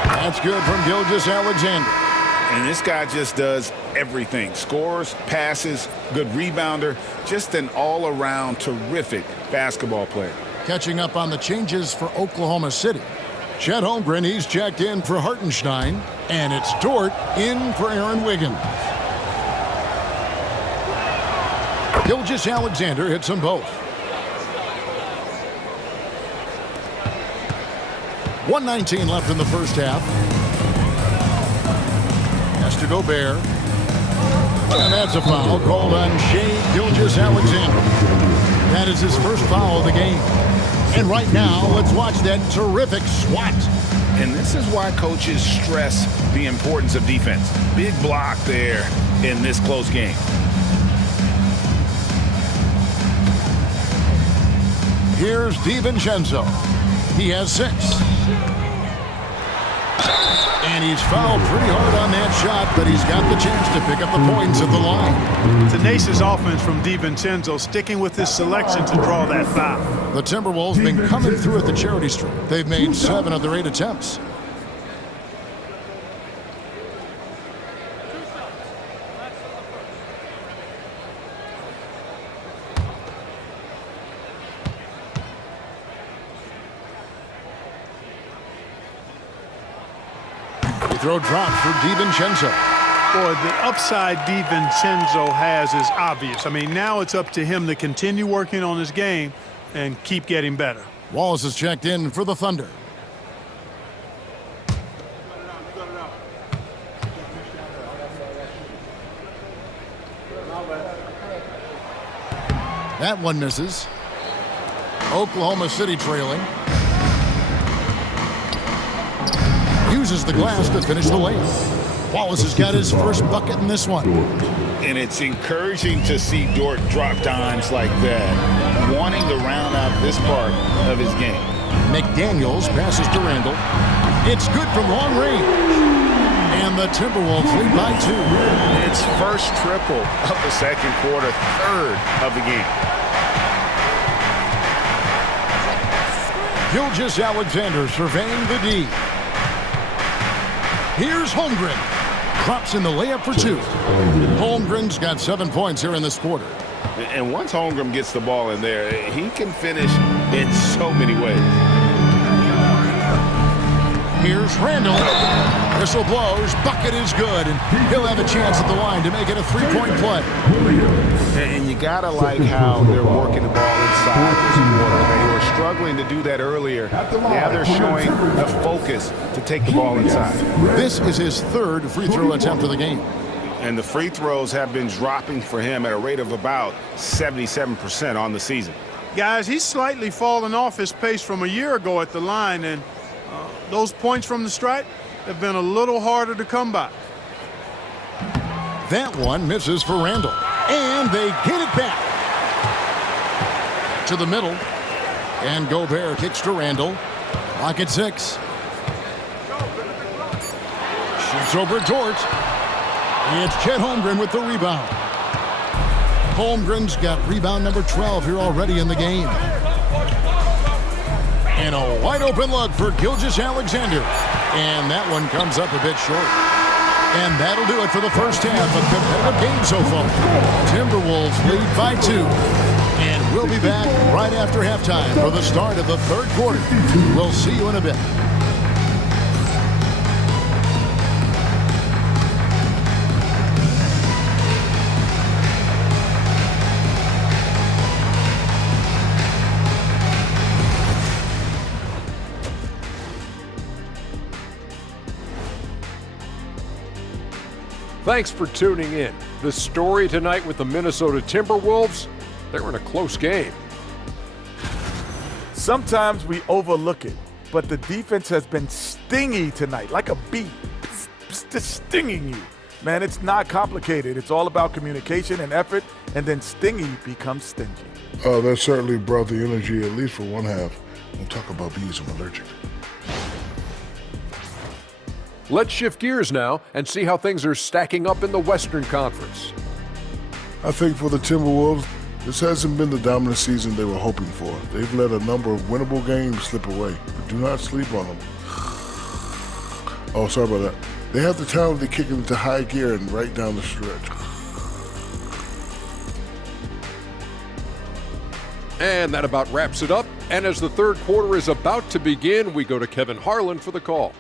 That's good from Gilgeous-Alexander. And this guy just does everything. Scores, passes, good rebounder, just an all-around terrific basketball player. Catching up on the changes for Oklahoma City. Chet Holmgren, he's checked in for Hartenstein. And it's Dort in for Aaron Wiggins. Gilgeous-Alexander hits them both. 1:19 left in the first half. Has to Gobert. And that's a foul called on Shai Gilgeous-Alexander. That is his first foul of the game. And right now, let's watch that terrific swat. And this is why coaches stress the importance of defense. Big block there in this close game. Here's DiVincenzo. He has 6. And he's fouled pretty hard on that shot, but he's got the chance to pick up the points at the line. Tenacious offense from DiVincenzo, sticking with his selection to draw that foul. The Timberwolves have been coming through at the charity stripe. They've made 7 of their 8 attempts. Throw drop for DiVincenzo. Boy, the upside DiVincenzo has is obvious. I mean, now it's up to him to continue working on his game and keep getting better. Wallace is checked in for the Thunder. That one misses. Oklahoma City trailing. Uses the glass to finish the layup. Wallace has got his first bucket in this one. And it's encouraging to see Dort drop dimes like that, wanting to round out this part of his game. McDaniels passes to Randall. It's good from long range. And the Timberwolves lead by 2. It's first triple of the second quarter, third of the game. Gilgeous-Alexander surveying the D. Here's Holmgren. Drops in the layup for 2. Holmgren's got 7 points here in this quarter. And once Holmgren gets the ball in there, he can finish in so many ways. Here's Randall. Whistle blows. Bucket is good. And he'll have a chance at the line to make it a 3-point play. And you got to like how they're working the ball inside this quarter. They were struggling to do that earlier. Now they're showing the focus to take the ball inside. This is his 3rd free throw attempt of the game. And the free throws have been dropping for him at a rate of about 77% on the season. Guys, he's slightly fallen off his pace from a year ago at the line, and those points from the stripe have been a little harder to come by. That one misses for Randall. And they get it back to the middle. And Gobert kicks to Randall. Clock at 6. Shoots over Dort. It's Chet Holmgren with the rebound. Holmgren's got rebound number 12 here already in the game. And a wide open look for Gilgeous-Alexander. And that one comes up a bit short. And that'll do it for the first half. A competitive game so far. Timberwolves lead by 2. And we'll be back right after halftime for the start of the 3rd quarter. We'll see you in a bit. Thanks for tuning in. The story tonight with the Minnesota Timberwolves, they're in a close game. Sometimes we overlook it, but the defense has been stingy tonight, like a bee, just stinging you. Man, it's not complicated. It's all about communication and effort, and then stingy becomes stingy. That certainly brought the energy, at least for one half. Don't talk about bees, I'm allergic. Let's shift gears now and see how things are stacking up in the Western Conference. I think for the Timberwolves, this hasn't been the dominant season they were hoping for. They've let a number of winnable games slip away, but do not sleep on them. Oh, sorry about that. They have the talent to kick it into high gear and right down the stretch. And that about wraps it up. And as the third quarter is about to begin, we go to Kevin Harlan for the call.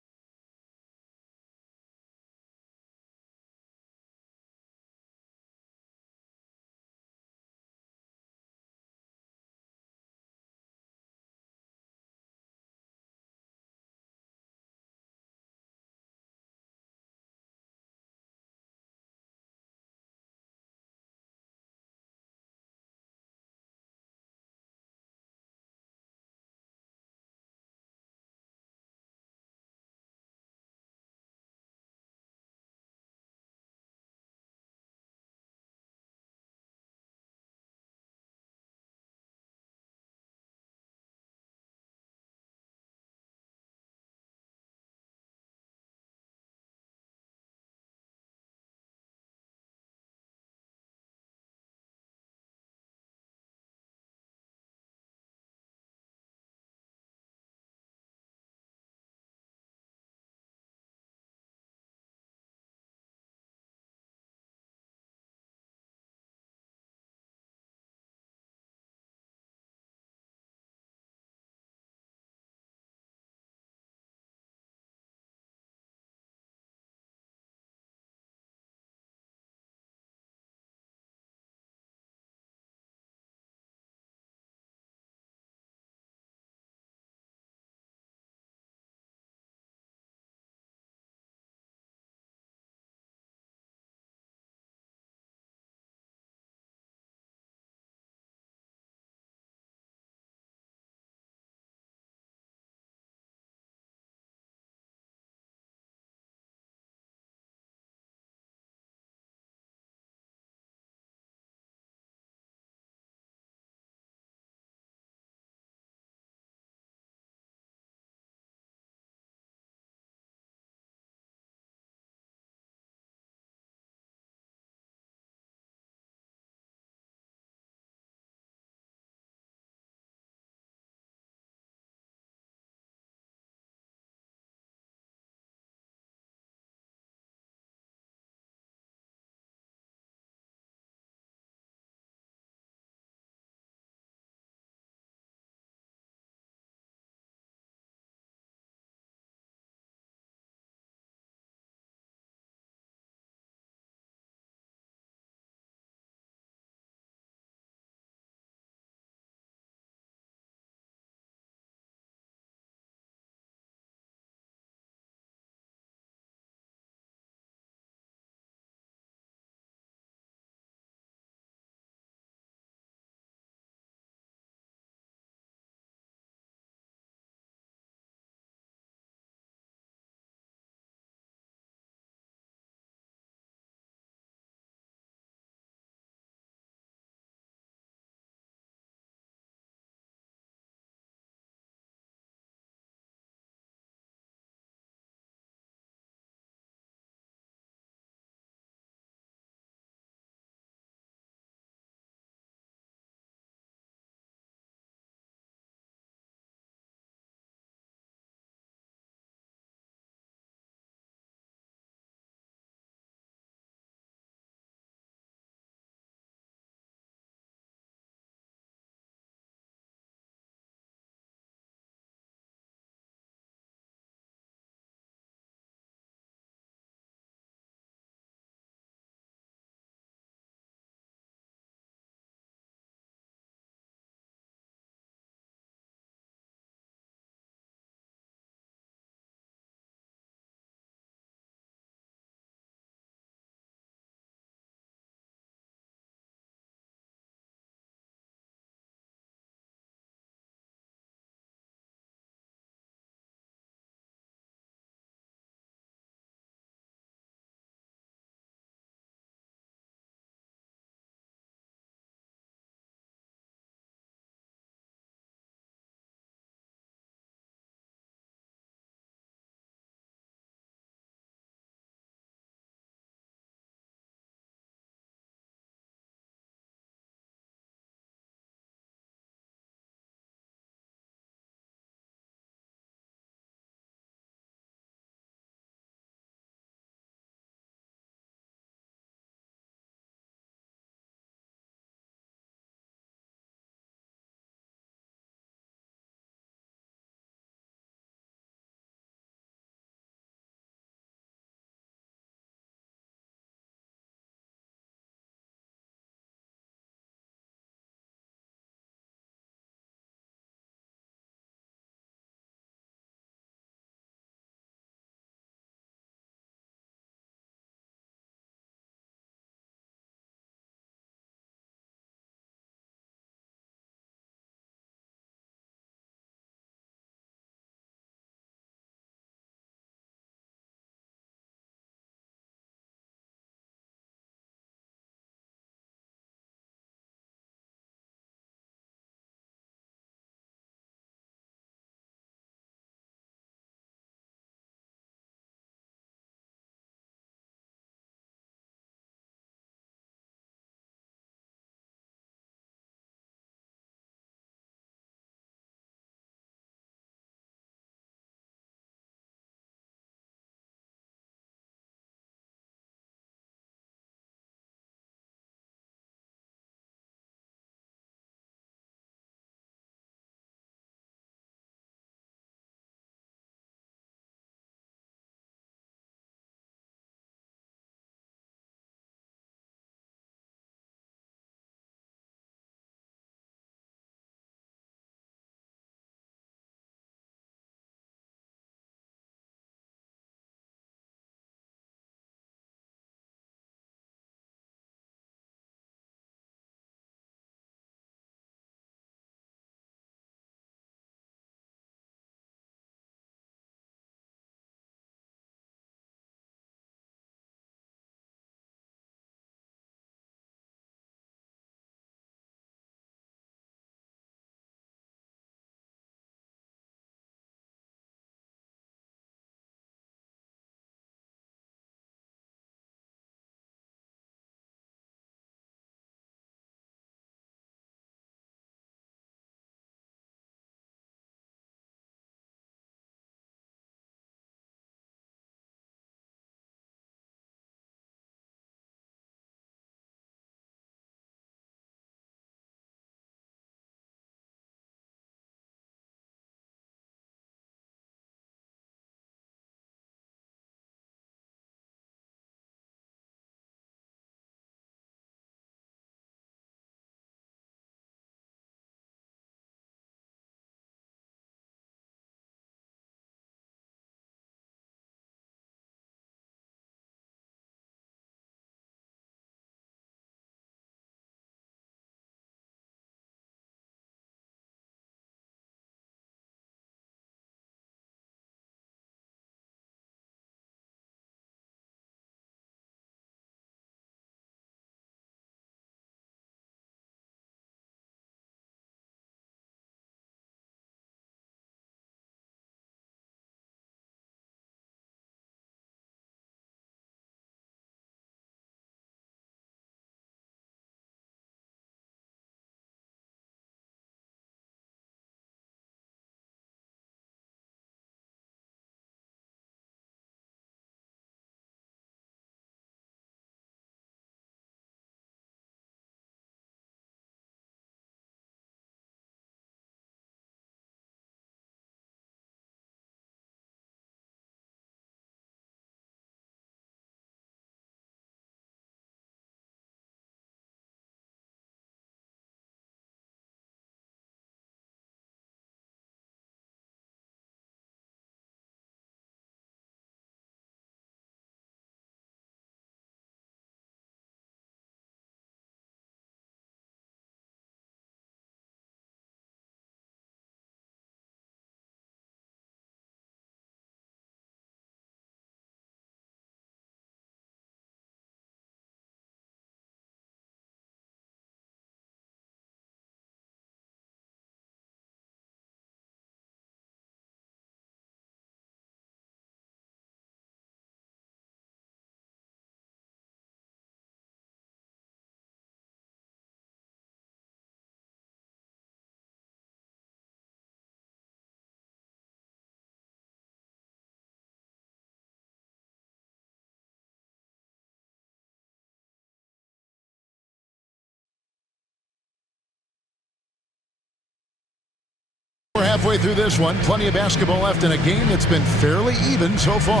Halfway through this one, plenty of basketball left in a game that's been fairly even so far.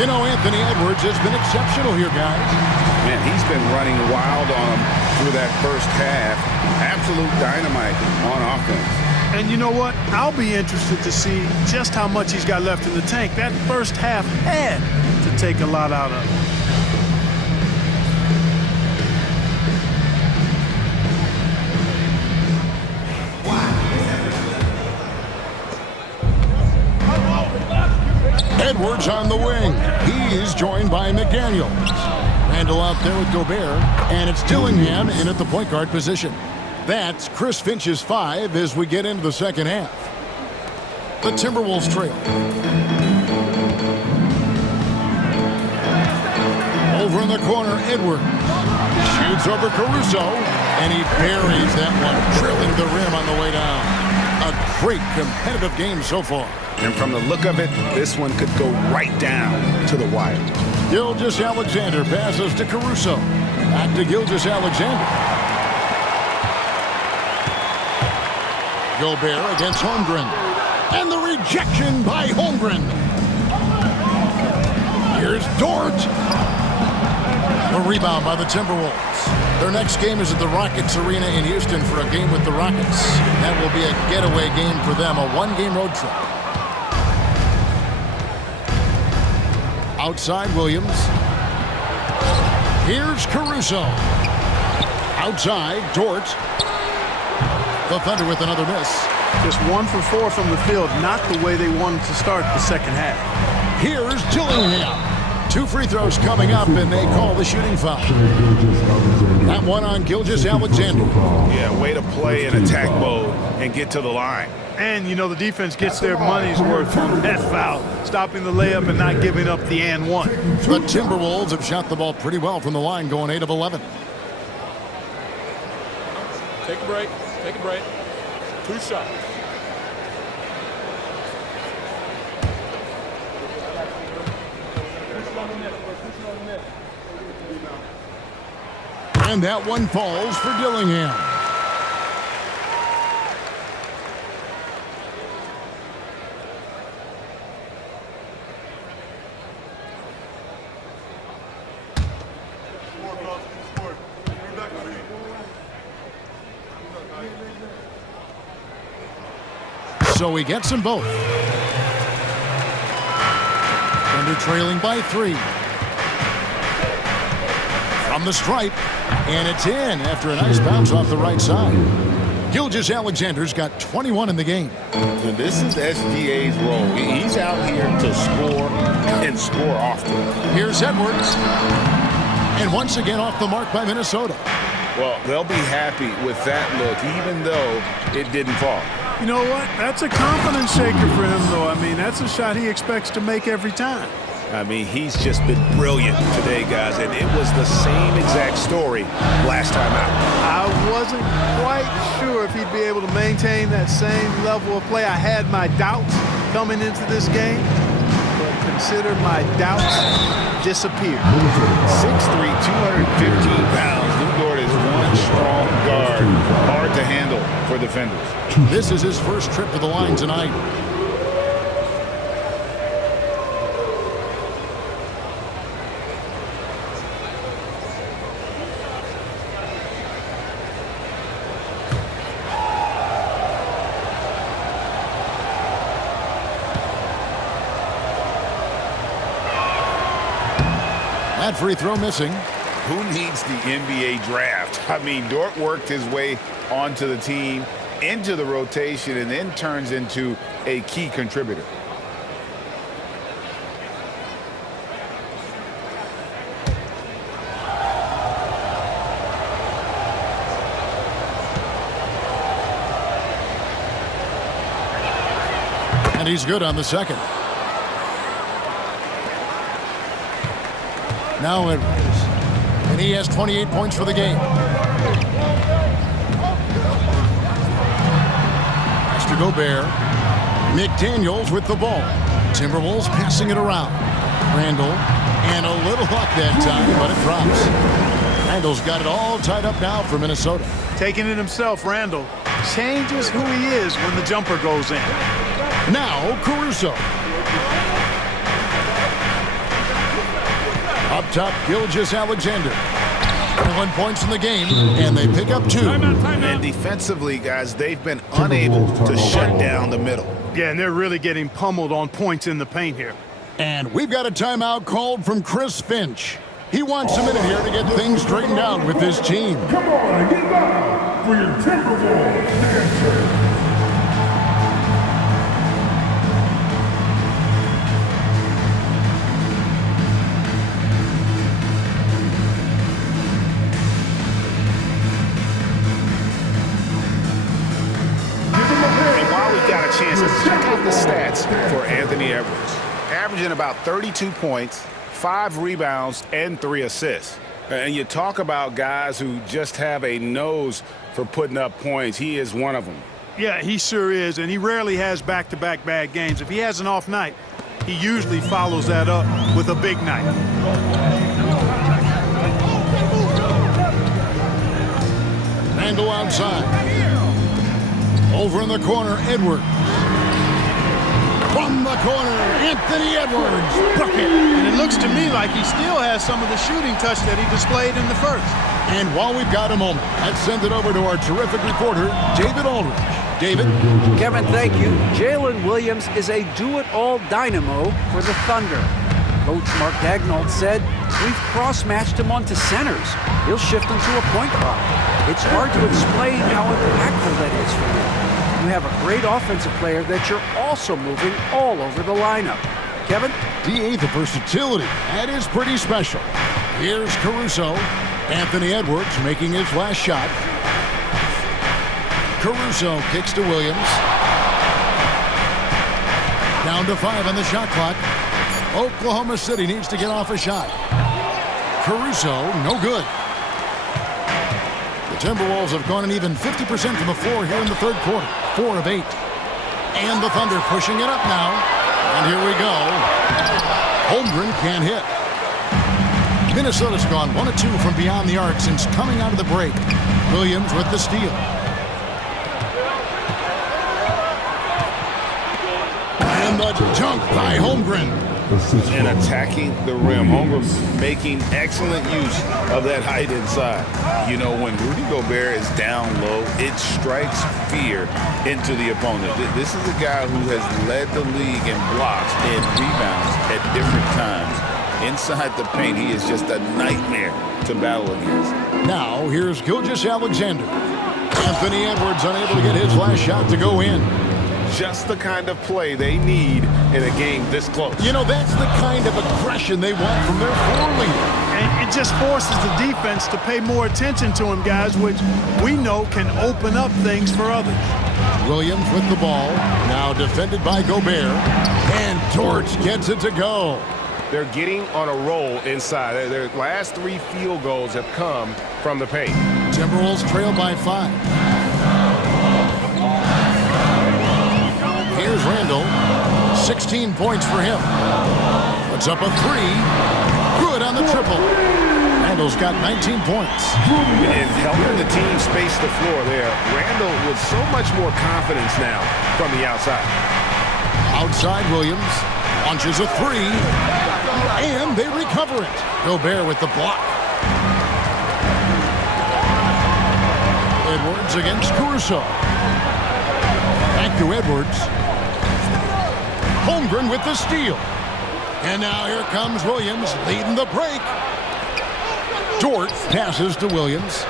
You know, Anthony Edwards has been exceptional here, guys. Man, he's been running wild on them through that first half. Absolute dynamite on offense. And you know what? I'll be interested to see just how much he's got left in the tank. That first half had to take a lot out of him. Edwards on the wing. He's joined by McDaniels. Randall out there with Gobert, and it's Dillingham in at the point guard position. That's Chris Finch's 5 as we get into the second half. The Timberwolves trail. Over in the corner, Edwards shoots over Caruso, and he buries that one, drilling the rim on the way down. A great competitive game so far. And from the look of it, this one could go right down to the wire. Gilgeous-Alexander passes to Caruso. Back to Gilgeous-Alexander. Gobert against Holmgren. And the rejection by Holmgren. Here's Dort. A rebound by the Timberwolves. Their next game is at the Rockets Arena in Houston for a game with the Rockets. That will be a getaway game for them, a one-game road trip. Outside Williams. Here's Caruso. Outside Dort. The Thunder with another miss. Just 1 for 4 from the field, not the way they wanted to start the second half. Here's Dillingham. 2 free throws coming up, and they call the shooting foul. That one on Gilgeous-Alexander. Yeah, way to play in attack mode and get to the line. And, you know, the defense gets their money's worth from that foul, stopping the layup and not giving up the and one. The Timberwolves have shot the ball pretty well from the line, going 8 of 11. Take a break. Take a break. 2 shots. And that one falls for Dillingham. So he gets them both. Thunder trailing by 3. From the stripe, and it's in after a nice bounce off the right side. Gilgeous-Alexander's got 21 in the game. And this is SGA's role. He's out here to score and score often. Here's Edwards. And once again off the mark by Minnesota. Well, they'll be happy with that look, even though it didn't fall. You know what? That's a confidence shaker for him, though. I mean, that's a shot he expects to make every time. I mean, he's just been brilliant today, guys, and it was the same exact story last time out. I wasn't quite sure if he'd be able to maintain that same level of play. I had my doubts coming into this game, but consider my doubts disappeared. 6'3", 215 pounds. Lou Dort is one strong guard. Hard to handle for defenders. This is his first trip to the line tonight. That free throw missing. Who needs the NBA draft? I mean, Dort worked his way onto the team, into the rotation, and then turns into a key contributor. And he's good on the second. Now Edwards. And he has 28 points for the game. Mr. Gobert. McDaniels with the ball. Timberwolves passing it around. Randall. And a little luck that time, but it drops. Randall's got it all tied up now for Minnesota. Taking it himself, Randall. changes who he is when the jumper goes in. Now Caruso. Up top, Gilgeous-Alexander. 21 points in the game, and they pick up 2. And defensively, guys, they've been unable to shut down the middle. Yeah, and they're really getting pummeled on points in the paint here. And we've got a timeout called from Chris Finch. He wants a minute here to get things straightened out with his team. Come on, get loud for your Timberwolves dancers. Chance to check out the stats for Anthony Edwards. Averaging about 32 points, 5 rebounds, and 3 assists. And you talk about guys who just have a nose for putting up points. He is one of them. Yeah, he sure is, and he rarely has back-to-back bad games. If he has an off night, he usually follows that up with a big night. Randall outside. Over in the corner, Edwards. From the corner, Anthony Edwards. Bucket. And it looks to me like he still has some of the shooting touch that he displayed in the first. And while we've got a moment, let's send it over to our terrific reporter, David Aldridge. David? Kevin, thank you. Jalen Williams is a do-it-all dynamo for the Thunder. Coach Mark Daigneault said, "We've cross-matched him onto centers. He'll shift into a point guard. It's hard to explain how impactful that is for him. You have a great offensive player that you're also moving all over the lineup." Kevin? DA, the versatility. That is pretty special. Here's Caruso. Anthony Edwards making his last shot. Caruso kicks to Williams. Down to 5 on the shot clock. Oklahoma City needs to get off a shot. Caruso, no good. The Timberwolves have gone an even 50% from the floor here in the third quarter. 4 of 8. And the Thunder pushing it up now. And here we go. Holmgren can't hit. Minnesota's gone 1 of 2 from beyond the arc since coming out of the break. Williams with the steal. And the dunk by Holmgren. And attacking the rim. Holmgren making excellent use of that height inside. You know, when Rudy Gobert is down low, it strikes fear into the opponent. This is a guy who has led the league in blocks and rebounds at different times. Inside the paint, he is just a nightmare to battle against. Now, here's Gilgeous-Alexander. Anthony Edwards unable to get his last shot to go in. Just the kind of play they need in a game this close. You know, that's the kind of aggression they want from their floor leader. And it just forces the defense to pay more attention to him, guys, which we know can open up things for others. Williams with the ball, now defended by Gobert. And Torch gets it to go. They're getting on a roll inside. Their last 3 field goals have come from the paint. Timberwolves trail by 5. Here's Randall. 16 points for him. Puts up a 3. Good on the triple. Randall's got 19 points. And helping the team space the floor there. Randall with so much more confidence now from the outside. Outside Williams. Launches a 3. And they recover it. Gobert with the block. Edwards against Caruso. Back to Edwards. Holmgren with the steal. And now here comes Williams leading the break. Dort passes to Williams.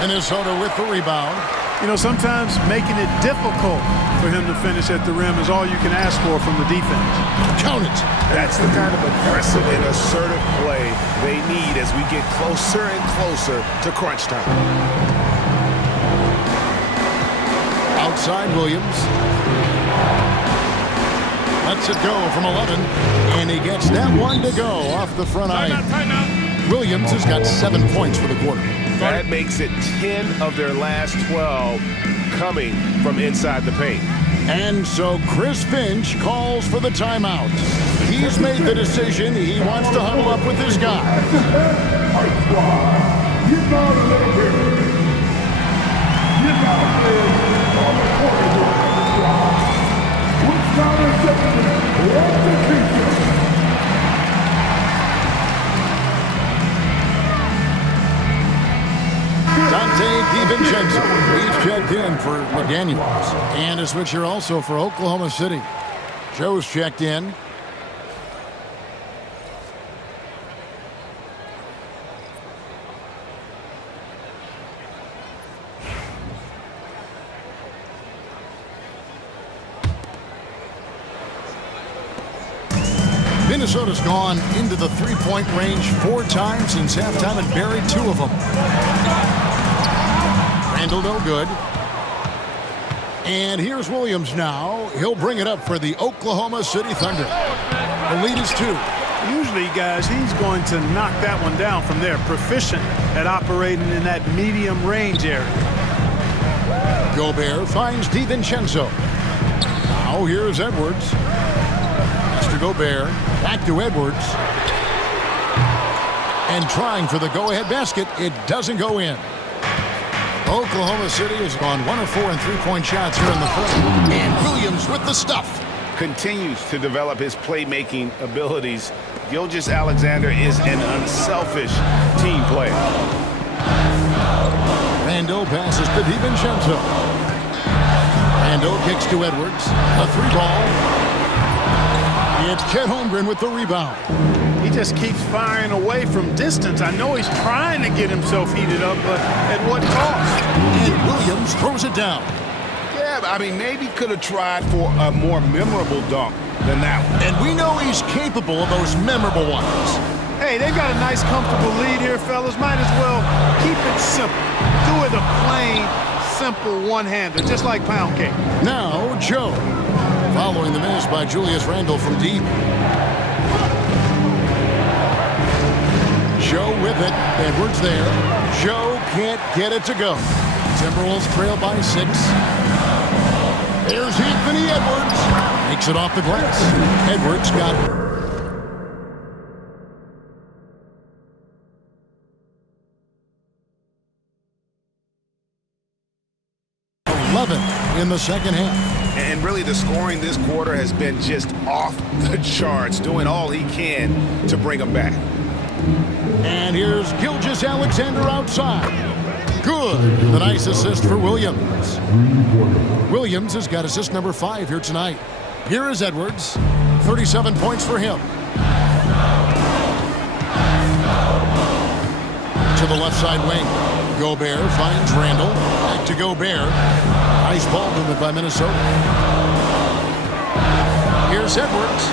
Minnesota with the rebound. You know, sometimes making it difficult for him to finish at the rim is all you can ask for from the defense. Count it. That's the kind of aggressive and assertive play they need as we get closer and closer to crunch time. Outside Williams. Lets it go from 11. And he gets that one to go off the front iron. Williams has got 7 points for the quarter. That makes it 10 of their last 12 coming from inside the paint. And so Chris Finch calls for the timeout. He's made the decision. He wants to huddle up with his guys. are the little heroes. Get our players on the corridor squad. With starter section, execution. Dante DiVincenzo. He's checked in for McDaniels. And a switcher also for Oklahoma City. Joe's checked in. Minnesota's gone into the three-point range 4 times since halftime and buried 2 of them. Randall no good. And here's Williams now. He'll bring it up for the Oklahoma City Thunder. The lead is 2. Usually, guys, he's going to knock that one down from there. Proficient at operating in that medium range area. Gobert finds DiVincenzo. Now here's Edwards. Pass to Gobert. Back to Edwards. And trying for the go-ahead basket. It doesn't go in. Oklahoma City has gone 1 of 4 in three-point shots here in the first. And Williams with the stuff. Continues to develop his playmaking abilities. Gilgeous-Alexander is an unselfish team player. Randall passes to DiVincenzo. Randall kicks to Edwards. A 3-ball. It's Chet Holmgren with the rebound. He just keeps firing away from distance. I know he's trying to get himself heated up, but at what cost? And Williams throws it down. Yeah, I mean, maybe could have tried for a more memorable dunk than that one. And we know he's capable of those memorable ones. Hey, they've got a nice, comfortable lead here, fellas. Might as well keep it simple. Do it a plain, simple one-hander, just like pound cake. Now, Joe. Following the miss by Julius Randle from deep. Joe with it. Edwards there. Joe can't get it to go. Timberwolves trail by 6. There's Anthony Edwards. Makes it off the glass. Edwards got it. 11 in the second half. And really, the scoring this quarter has been just off the charts, doing all he can to bring them back. And here's Gilgeous-Alexander outside. Good. The nice assist for Williams. Williams has got assist number 5 here tonight. Here is Edwards. 37 points for him. To the left side wing. Gobert finds Randall. Back to Gobert. Nice ball movement by Minnesota. Here's Edwards.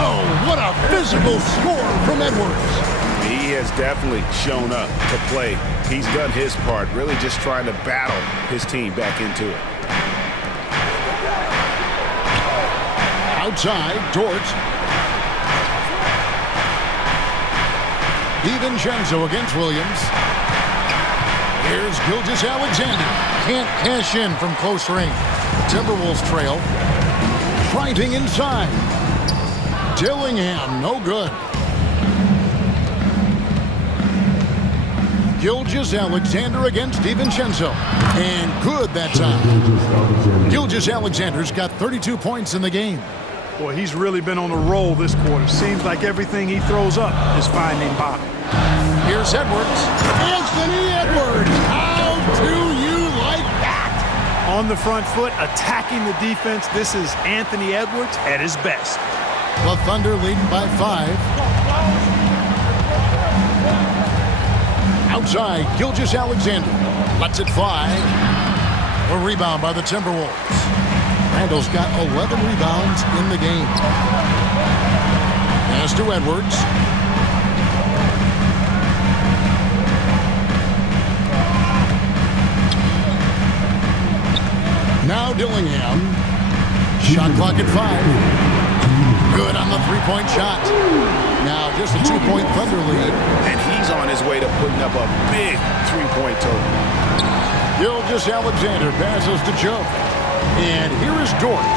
Oh, what a physical score from Edwards. He has definitely shown up to play. He's done his part, really just trying to battle his team back into it. Outside, Dort. DiVincenzo against Williams. Here's Gilgeous-Alexander. Can't cash in from close range. Timberwolves trail. Driving inside. Dillingham, no good. Gilgeous-Alexander against DiVincenzo. And good that time. Gilgeous-Alexander's got 32 points in the game. Boy, he's really been on a roll this quarter. Seems like everything he throws up is finding bottom. Here's Edwards. Anthony Edwards. How do you like that? On the front foot, attacking the defense. This is Anthony Edwards at his best. The Thunder leading by 5. Outside, Gilgeous-Alexander lets it fly. A rebound by the Timberwolves. Randall's got 11 rebounds in the game. Pass to Edwards. Now Dillingham. Shot clock at 5. Good on the three-point shot. Now just a 2-point Thunder lead. And he's on his way to putting up a big three-point total. Gilgeous-Alexander passes to Joe. And here is Dort.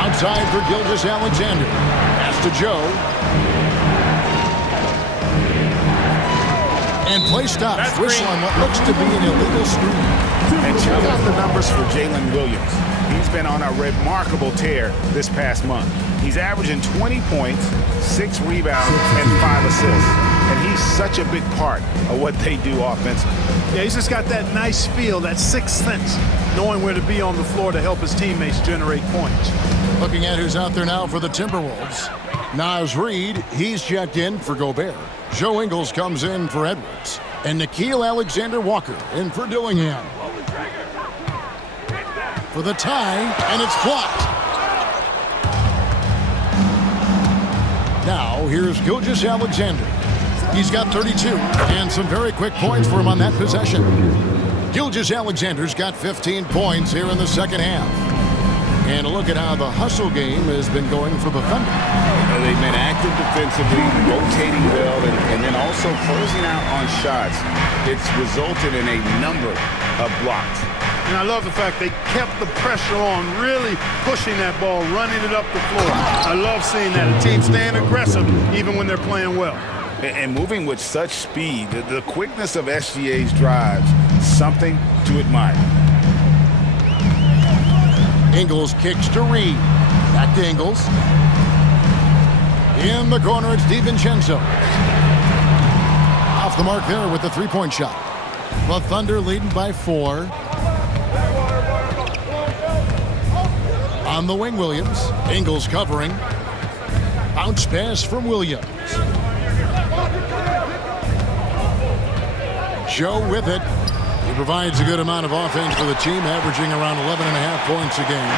Outside for Gilgeous-Alexander. Pass to Joe. And play stops. Whistle on what looks to be an illegal screen. And check out the numbers for Jalen Williams. He's been on a remarkable tear this past month. He's averaging 20 points, 6 rebounds, and 5 assists. And he's such a big part of what they do offensively. Yeah, he's just got that nice feel, that sixth sense, knowing where to be on the floor to help his teammates generate points. Looking at who's out there now for the Timberwolves. Naz Reid, he's checked in for Gobert. Joe Ingles comes in for Edwards. And Nickeil Alexander-Walker in for Dillingham. For the tie, and it's blocked. Now, here's Gilgeous-Alexander. He's got 32, and some very quick points for him on that possession. Gilgeous-Alexander's got 15 points here in the second half. And a look at how the hustle game has been going for the Thunder. They've been active defensively, rotating well, and then also closing out on shots. It's resulted in a number of blocks. And I love the fact they kept the pressure on, really pushing that ball, running it up the floor. I love seeing that. A team staying aggressive even when they're playing well. And moving with such speed, the quickness of SGA's drives, something to admire. Ingles kicks to Reid. Back to Ingles. In the corner, it's DiVincenzo. Off the mark there with the three-point shot. The Thunder leading by 4. On the wing, Williams. Ingles covering. Bounce pass from Williams. Joe with it. He provides a good amount of offense for the team, averaging around 11.5 points a game.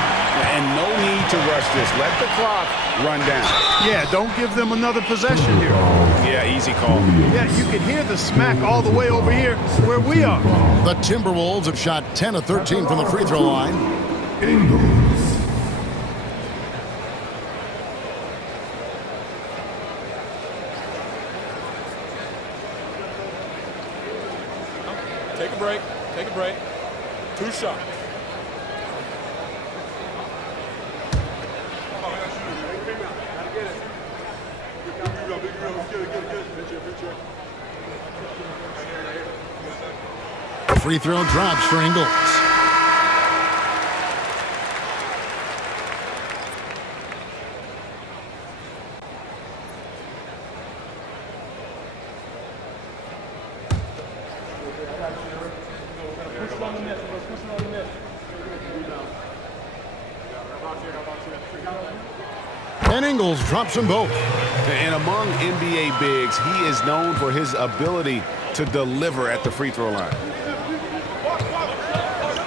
And no need to rush this. Let the clock run down. Yeah, don't give them another possession here. Yeah, easy call. Yeah, you can hear the smack all the way over here where we are. The Timberwolves have shot 10 of 13 from the free throw line. Take a break. Take a break. 2 shots. Free throw drops for Ingles. And Ingles drops them both. And among NBA bigs, he is known for his ability to deliver at the free throw line.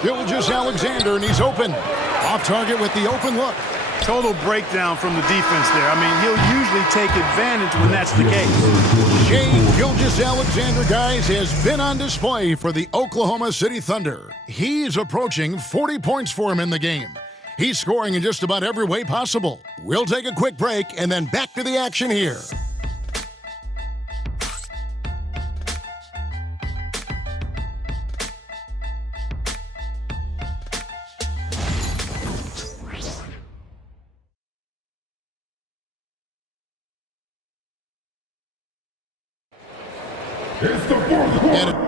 Gilgeous-Alexander, and he's open. Off target with the open look. Total breakdown from the defense there. I mean, he'll usually take advantage when that's the case. Shai Gilgeous-Alexander, guys, has been on display for the Oklahoma City Thunder. He's approaching 40 points for him in the game. He's scoring in just about every way possible. We'll take a quick break and then back to the action here. It's the fourth quarter. And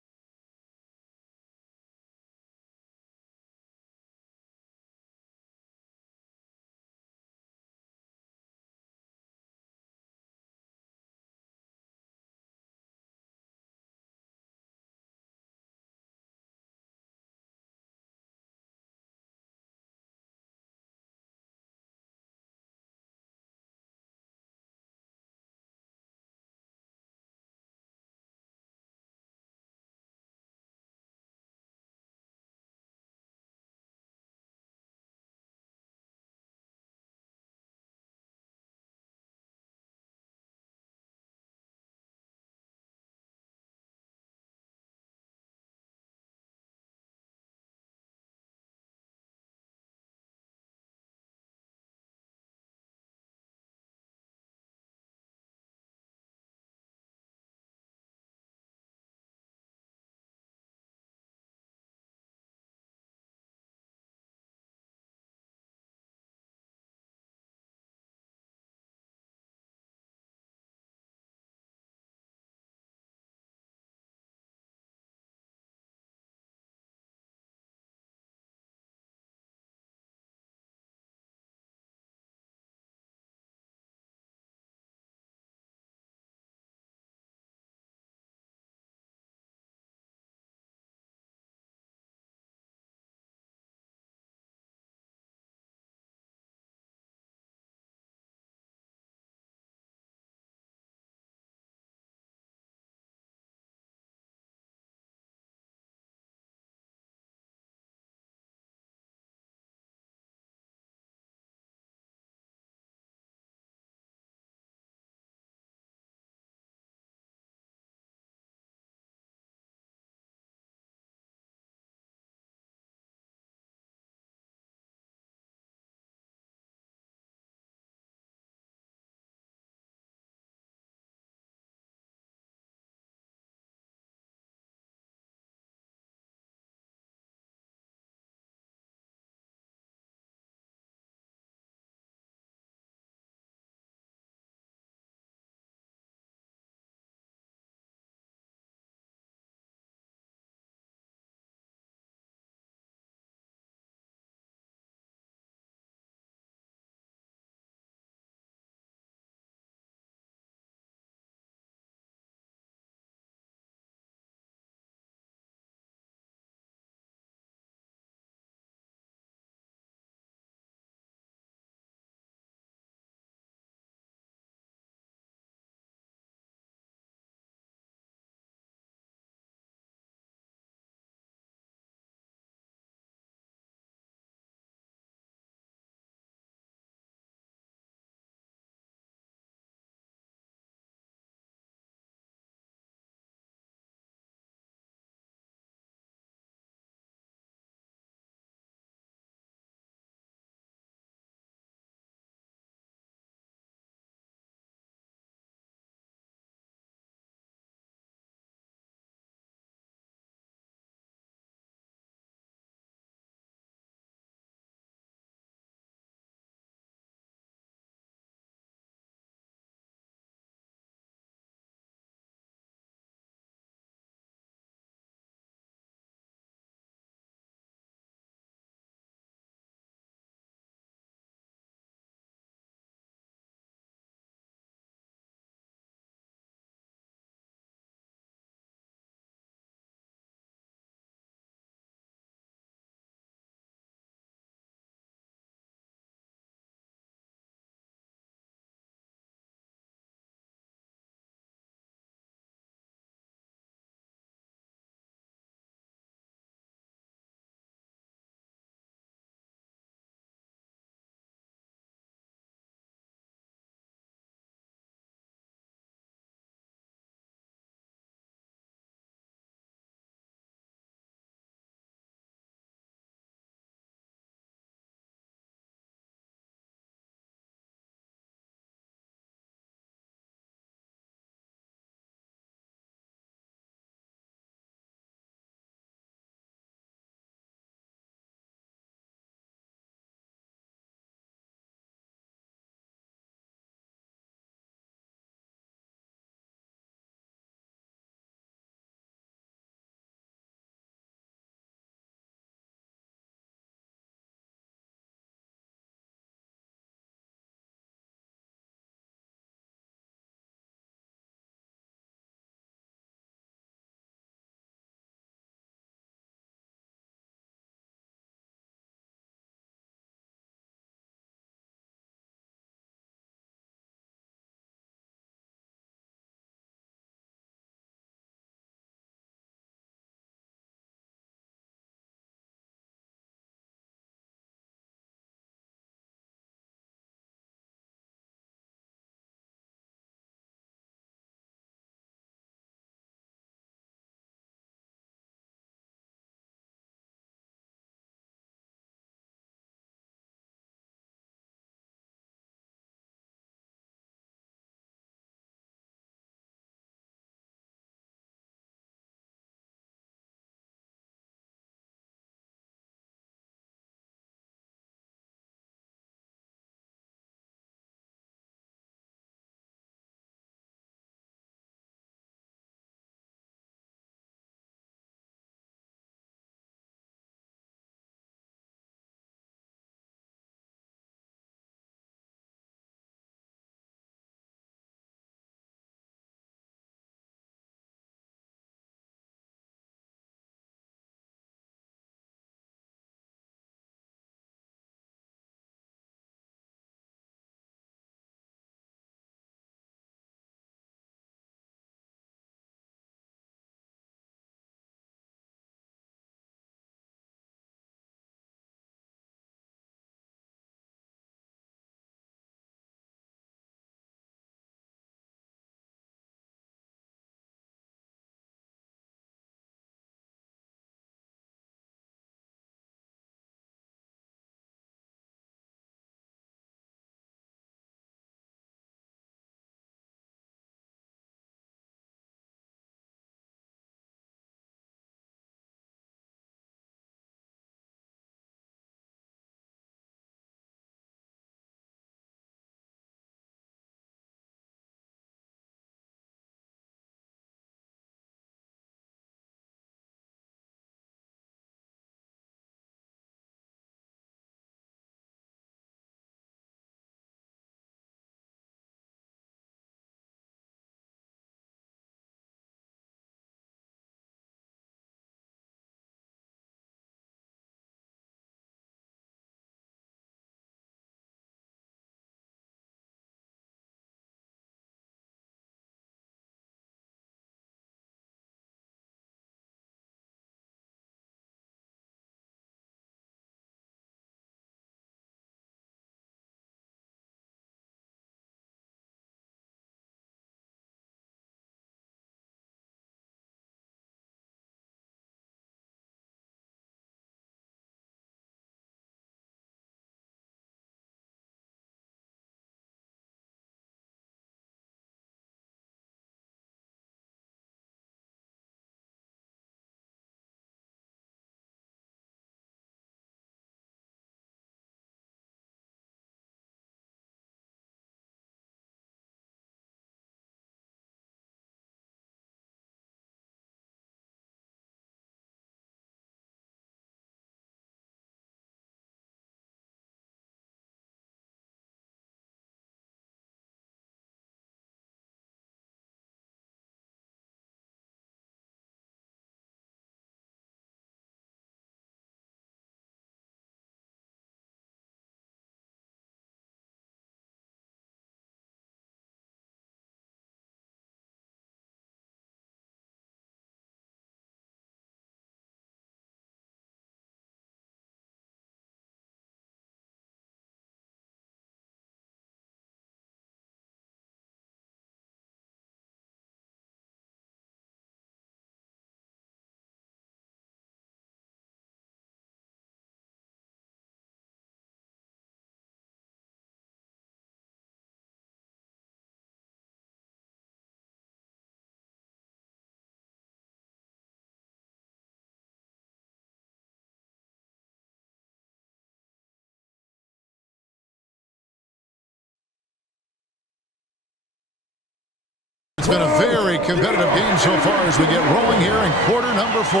It's been a very competitive game so far as we get rolling here in quarter number 4.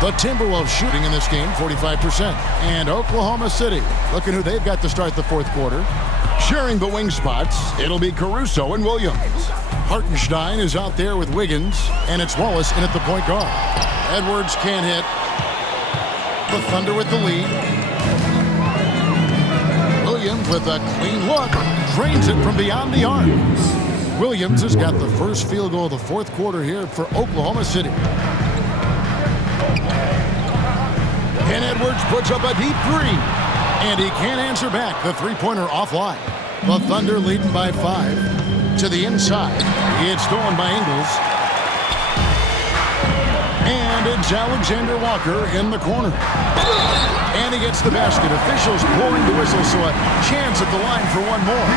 The Timberwolves shooting in this game 45%. And Oklahoma City, looking who they've got to start the fourth quarter. Sharing the wing spots, it'll be Caruso and Williams. Hartenstein is out there with Wiggins, and it's Wallace in at the point guard. Edwards can't hit. The Thunder with the lead. Williams with a clean look. Drains it from beyond the arc. Williams has got the first field goal of the fourth quarter here for Oklahoma City. And Edwards puts up a deep three. And he can't answer back. The three-pointer offline. The Thunder leading by 5. To the inside. It's stolen by Ingles. And it's Alexander Walker in the corner. And he gets the basket. Officials blowing the whistle, so a chance at the line for one more.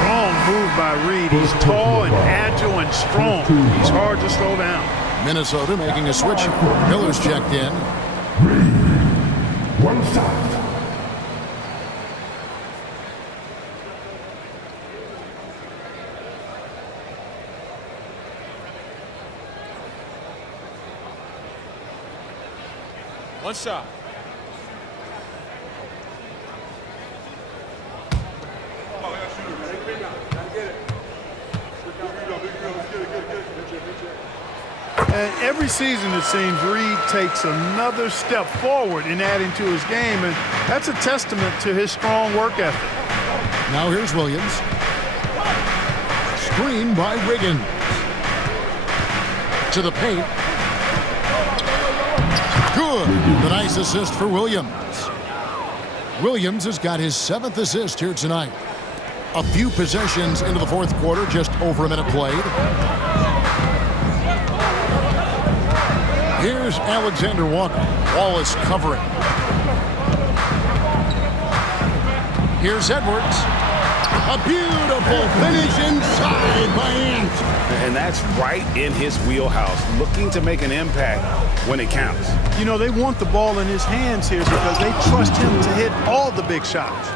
Strong move by Reed. He's tall and agile and strong. He's hard to slow down. Minnesota making a switch. Miller's checked in. One shot. One shot. And every season, it seems, Reed takes another step forward in adding to his game, and that's a testament to his strong work ethic. Now here's Williams. Screen by Wiggins. To the paint. Good. The nice assist for Williams. Williams has got his 7th assist here tonight. A few possessions into the fourth quarter, just over a minute played. Here's Alexander Walker. Wallace covering. Here's Edwards. A beautiful finish inside by Ant. And that's right in his wheelhouse, looking to make an impact when it counts. You know, they want the ball in his hands here because they trust him to hit all the big shots.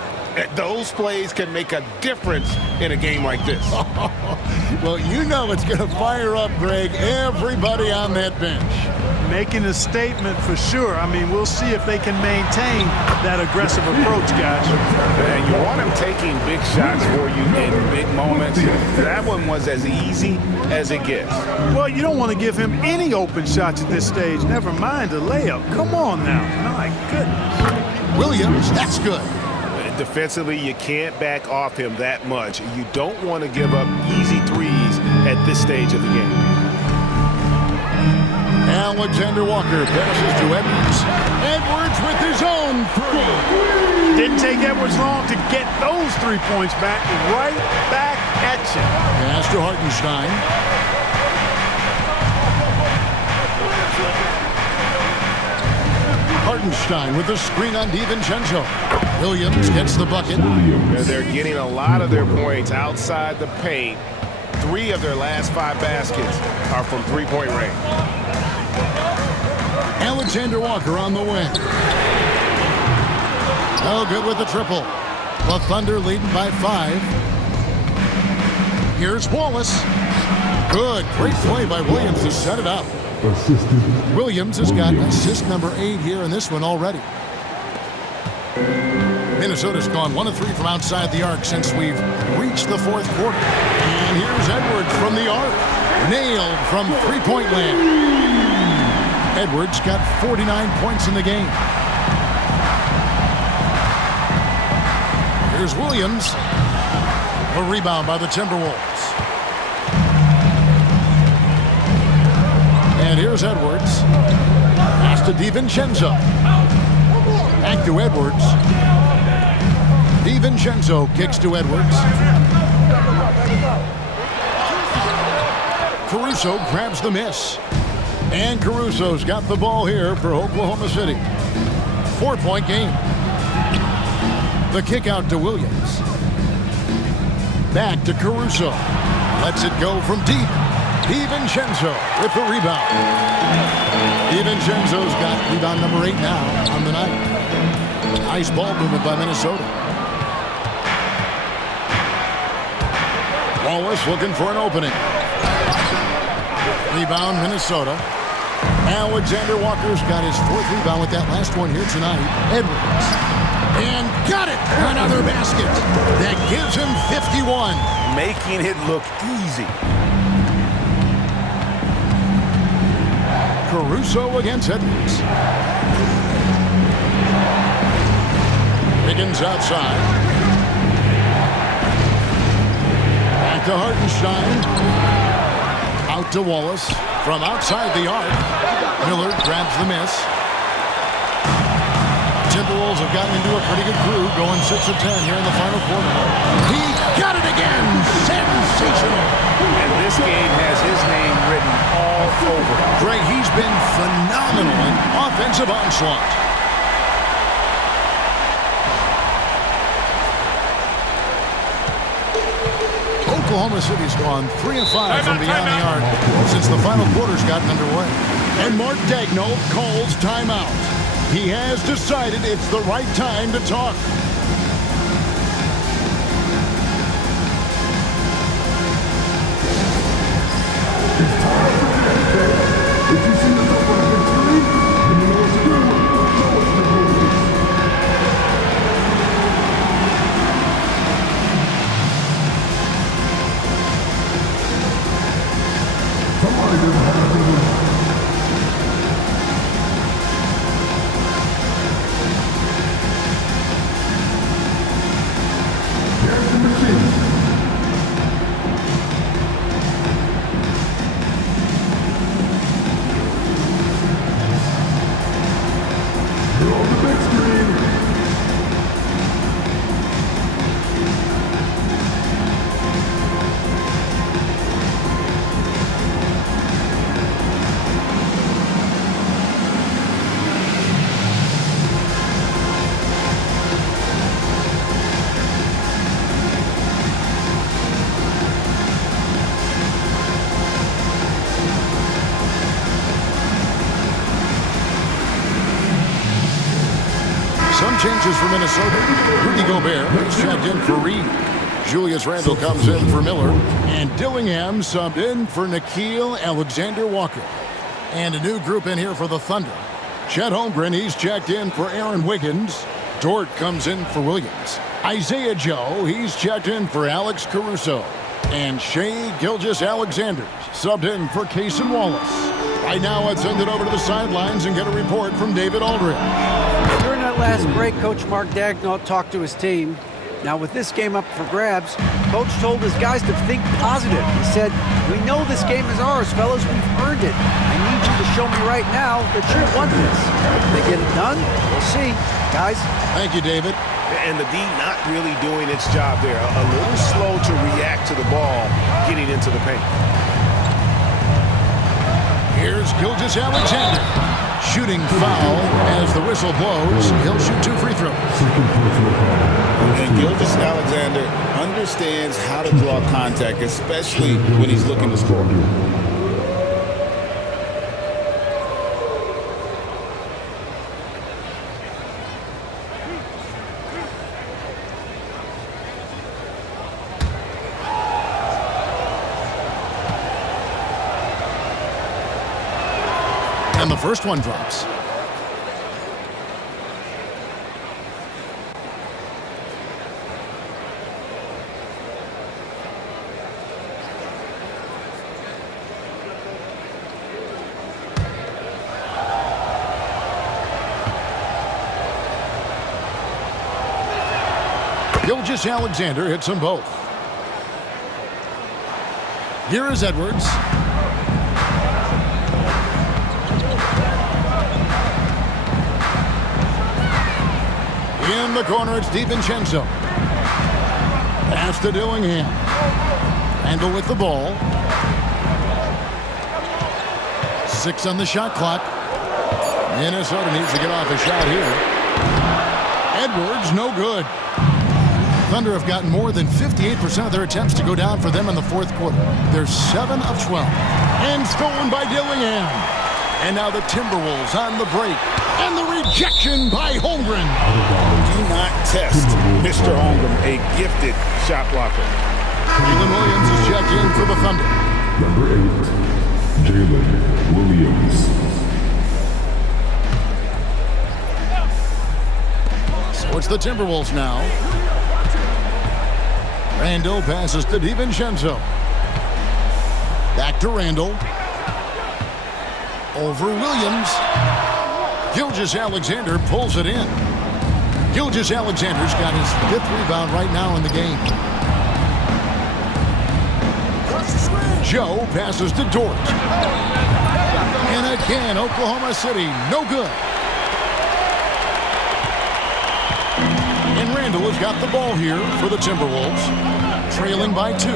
Those plays can make a difference in a game like this. Well, you know it's going to fire up, Greg, everybody on that bench. Making a statement for sure. I mean, we'll see if they can maintain that aggressive approach, guys. And you want him taking big shots for you in big moments. That one was as easy as it gets. Well, you don't want to give him any open shots at this stage. Never mind a layup. Come on now. My goodness. Williams, that's good. Defensively, you can't back off him that much. You don't want to give up easy threes at this stage of the game. Alexander Walker passes to Edwards. Edwards with his own three. Didn't take Edwards long to get those 3 points back. Right back at you. Pass to Hartenstein. Hartenstein with the screen on DiVincenzo. Williams gets the bucket. They're getting a lot of their points outside the paint. 3 of their last 5 baskets are from three-point range. Alexander Walker on the wing. No good with the triple. The Thunder leading by 5. Here's Wallace. Good. Great play by Williams to set it up. Williams has got assist number 8 here in this one already. Minnesota's gone 1 of 3 from outside the arc since we've reached the fourth quarter. And here's Edwards from the arc. Nailed from three-point land. Edwards got 49 points in the game. Here's Williams. A rebound by the Timberwolves. And here's Edwards. Pass to DiVincenzo. Back to Edwards. DiVincenzo kicks to Edwards. Caruso grabs the miss. And Caruso's got the ball here for Oklahoma City. 4-point game. The kick out to Williams. Back to Caruso. Lets it go from deep. DiVincenzo with the rebound. DiVincenzo's got rebound number 8 now on the night. Nice ball movement by Minnesota. Wallace looking for an opening. Rebound, Minnesota. Alexander Walker's got his 4th rebound with that last one here tonight. Edwards. And got it! Another basket. That gives him 51. Making it look easy. Caruso against Edwards. Higgins outside. Back to Hartenstein. Out to Wallace. From outside the arc. Miller grabs the miss. Timberwolves have gotten into a pretty good groove, going 6 of 10 here in the final quarter. He got it again! Sensational! And this game has his name written all over it. Greg, he's been phenomenal in offensive onslaught. Oklahoma City's gone 3 of 5 from beyond the arc since the final quarter's gotten underway. And Mark Daigneault calls timeout. He has decided it's the right time to talk. It's time for the NBA. If you see the top of the victory, then you know what to do. Show us the rules. Somebody doesn't have to do it. Here's the machine. You're on the big screen. Some changes for Minnesota. Rudy Gobert is checked in for Reed. Julius Randle comes in for Miller. And Dillingham subbed in for Nickeil Alexander-Walker. And a new group in here for the Thunder. Chet Holmgren, he's checked in for Aaron Wiggins. Dort comes in for Williams. Isaiah Joe, he's checked in for Alex Caruso. And Shai Gilgeous-Alexander subbed in for Cason Wallace. Right now, let's send it over to the sidelines and get a report from David Aldridge. During that last break, Coach Mark Daigneault talked to his team. Now, with this game up for grabs, Coach told his guys to think positive. He said, "We know this game is ours, fellas. We've earned it. I need you to show me right now that you want this." If they get it done, we'll see. Guys. Thank you, David. And the D not really doing its job there. A little slow to react to the ball getting into the paint. Here's Gilgeous-Alexander. Shooting foul as the whistle blows. He'll shoot 2 free throws. And Gilgeous-Alexander understands how to draw contact, especially when he's looking to score. And the first one drops. Gilgeous-Alexander hits them both. Here is Edwards. In the corner, it's DiVincenzo. Pass to Dillingham. Randle with the ball. 6 on the shot clock. Minnesota needs to get off a shot here. Edwards, no good. Thunder have gotten more than 58% of their attempts to go down for them in the fourth quarter. They're 7 of 12. And stolen by Dillingham. And now the Timberwolves on the break. And the rejection by Holmgren. Do not test Mr. Holmgren, a gifted shot blocker. Jalen Williams is checked in for the Thunder. Number 8, Jalen Williams. So it's the Timberwolves now. Randall passes to DiVincenzo. Back to Randall. Over Williams. Gilgeous-Alexander pulls it in. Gilgeous-Alexander's got his 5th rebound right now in the game. Joe passes to Dort. And again, Oklahoma City, no good. And Randall has got the ball here for the Timberwolves. Trailing by 2.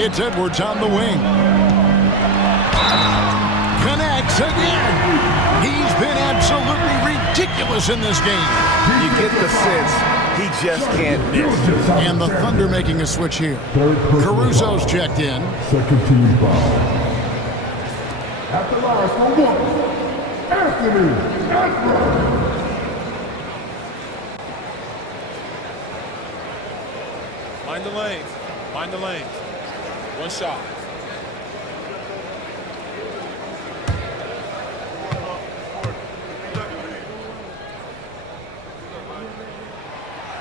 It's Edwards on the wing. Connects again. He's been absolutely ridiculous in this game. You get the sense he just can't miss. And the Thunder making a switch here. Caruso's checked in. Second team foul. At the line for 1, Anthony Edwards. Mind the lanes. Mind the lanes. One shot.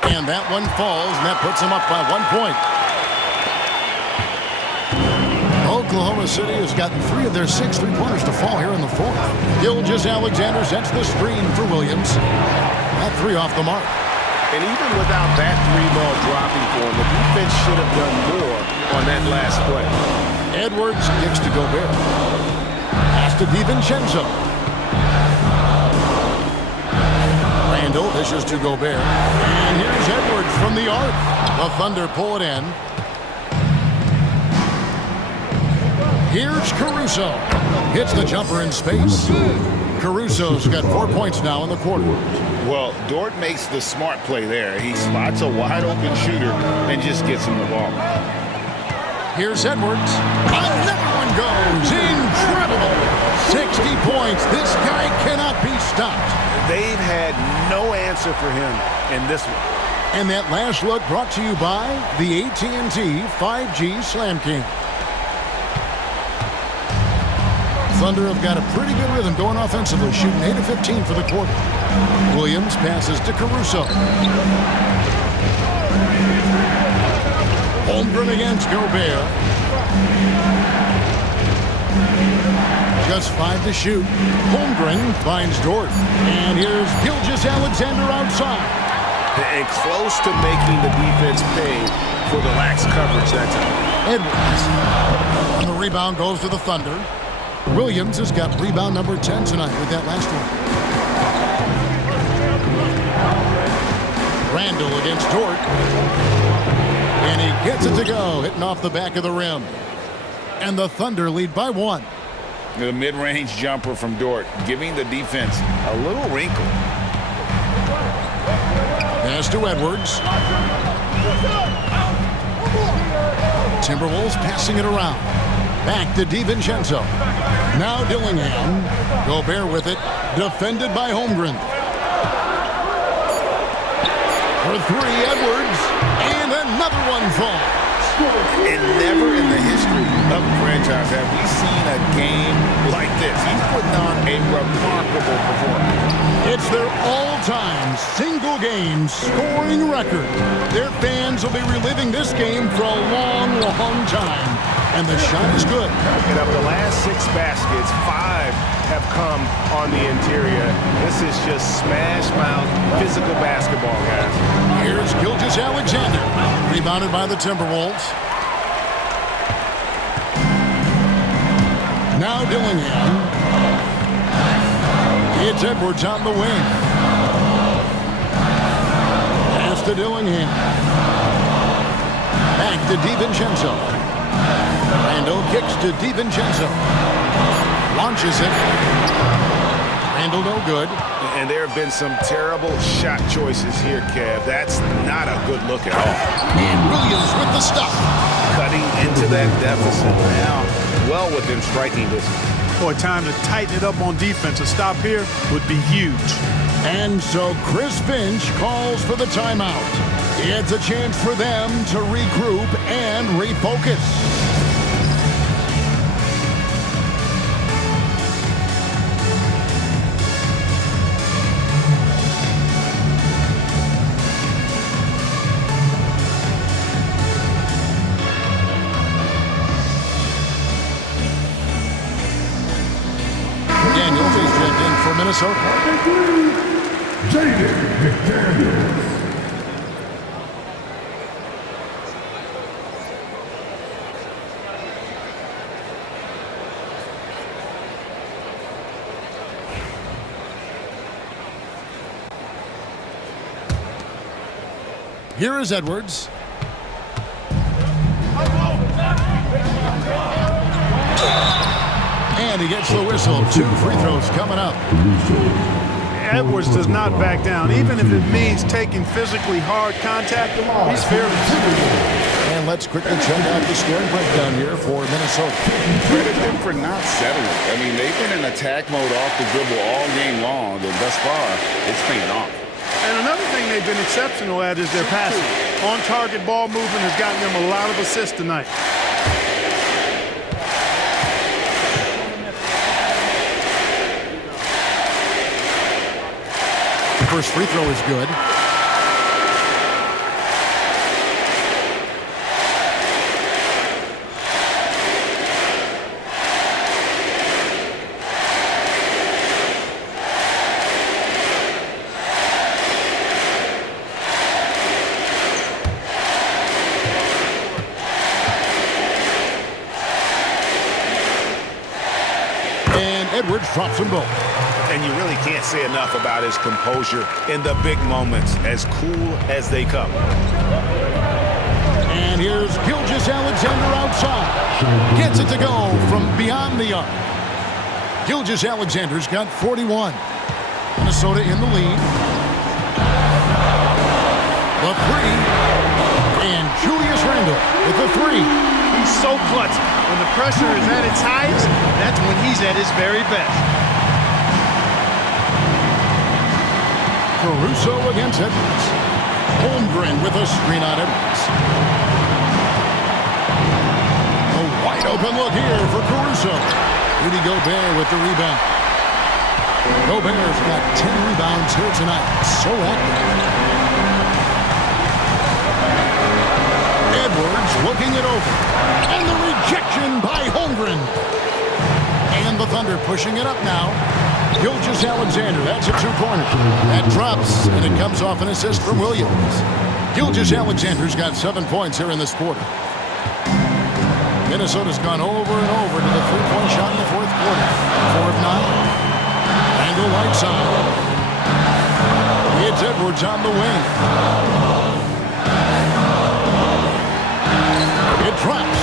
And that one falls, and that puts him up by 1 point. Oklahoma City has gotten 3 of their 6 3-pointers to fall here in the 4th. Gilgeous-Alexander sets the screen for Williams. That 3 off the mark. And even without that 3-ball dropping for him, the defense should have done more on that last play. Edwards kicks to Gobert. Pass to DiVincenzo. Randall dishes to Gobert. And here's Edwards from the arc. The Thunder pull it in. Here's Caruso. Hits the jumper in space. Caruso's got 4 points now in the quarter. Well, Dort makes the smart play there. He spots a wide-open shooter and just gets him the ball. Here's Edwards. Another one goes. Incredible. 60 points. This guy cannot be stopped. They've had no answer for him in this one. And that last look brought to you by the AT&T 5G Slam King. Thunder have got a pretty good rhythm going offensively, shooting 8 of 15 for the quarter. Williams passes to Caruso. Holmgren against Gobert. Just 5 to shoot. Holmgren finds Dort. And here's Gilgeous-Alexander outside. And close to making the defense pay for the lax coverage that time. Edwards. And the rebound goes to the Thunder. Williams has got rebound number 10 tonight with that last one. Randall against Dort. And he gets it to go, hitting off the back of the rim. And the Thunder lead by 1. The mid-range jumper from Dort, giving the defense a little wrinkle. Pass to Edwards. Timberwolves passing it around. Back to DiVincenzo. Now Dillingham. Gobert with it. Defended by Holmgren. For 3, Edwards. And another one falls. And never in the history of the franchise have we seen a game like this. He's putting on a remarkable performance. It's their all-time single-game scoring record. Their fans will be reliving this game for a long, long time. And the shot is good. And of the last 6 baskets, 5 have come on the interior. This is just smash-mouth physical basketball, guys. Here's Gilgeous-Alexander. Rebounded by the Timberwolves. Now Dillingham. It's Edwards on the wing. Pass to Dillingham. Back to DiVincenzo. Randall kicks to DiVincenzo. Launches it. Randall no good. And there have been some terrible shot choices here, Kev. That's not a good look at all. And Williams with the stop. Cutting into that deficit now, well within striking distance. Boy, time to tighten it up on defense. A stop here would be huge. And so Chris Finch calls for the timeout. It's a chance for them to regroup and refocus. Daniels is checked in for Minnesota. Jaden McDaniels. Here is Edwards. And he gets the whistle. 2 free throws coming up. Edwards does not back down, even if it means taking physically hard contact. He's fearless. And let's quickly check out the scoring breakdown here for Minnesota. Credit them for not settling. I mean, they've been in attack mode off the dribble all game long, and thus far, it's paying off. And another thing they've been exceptional at is their passing. On-target ball movement has gotten them a lot of assists tonight. First free throw is good. And Edwards drops them both. And you really can't say enough about his composure in the big moments, as cool as they come. And here's Gilgeous-Alexander outside. Gets it to go from beyond the arc. Gilgeous-Alexander's got 41. Minnesota in the lead. The three. And Julius Randle with the three. He's so clutch. When the pressure is at its highest, that's when he's at his very best. Caruso against Edwards. Holmgren with a screen on Edwards. A wide open look here for Caruso. Rudy Gobert with the rebound. Gobert's got 10 rebounds here tonight. So active. Edwards looking it over. And the rejection by Holmgren. And the Thunder pushing it up now. Gilgeous-Alexander, that's a two-pointer. That drops, and it comes off an assist from Williams. Gilgeous-Alexander's got 7 points here in this quarter. Minnesota's gone over and over to the three-point shot in the fourth quarter. 4 of 9. Randle right side. It's Edwards on the wing. It drops.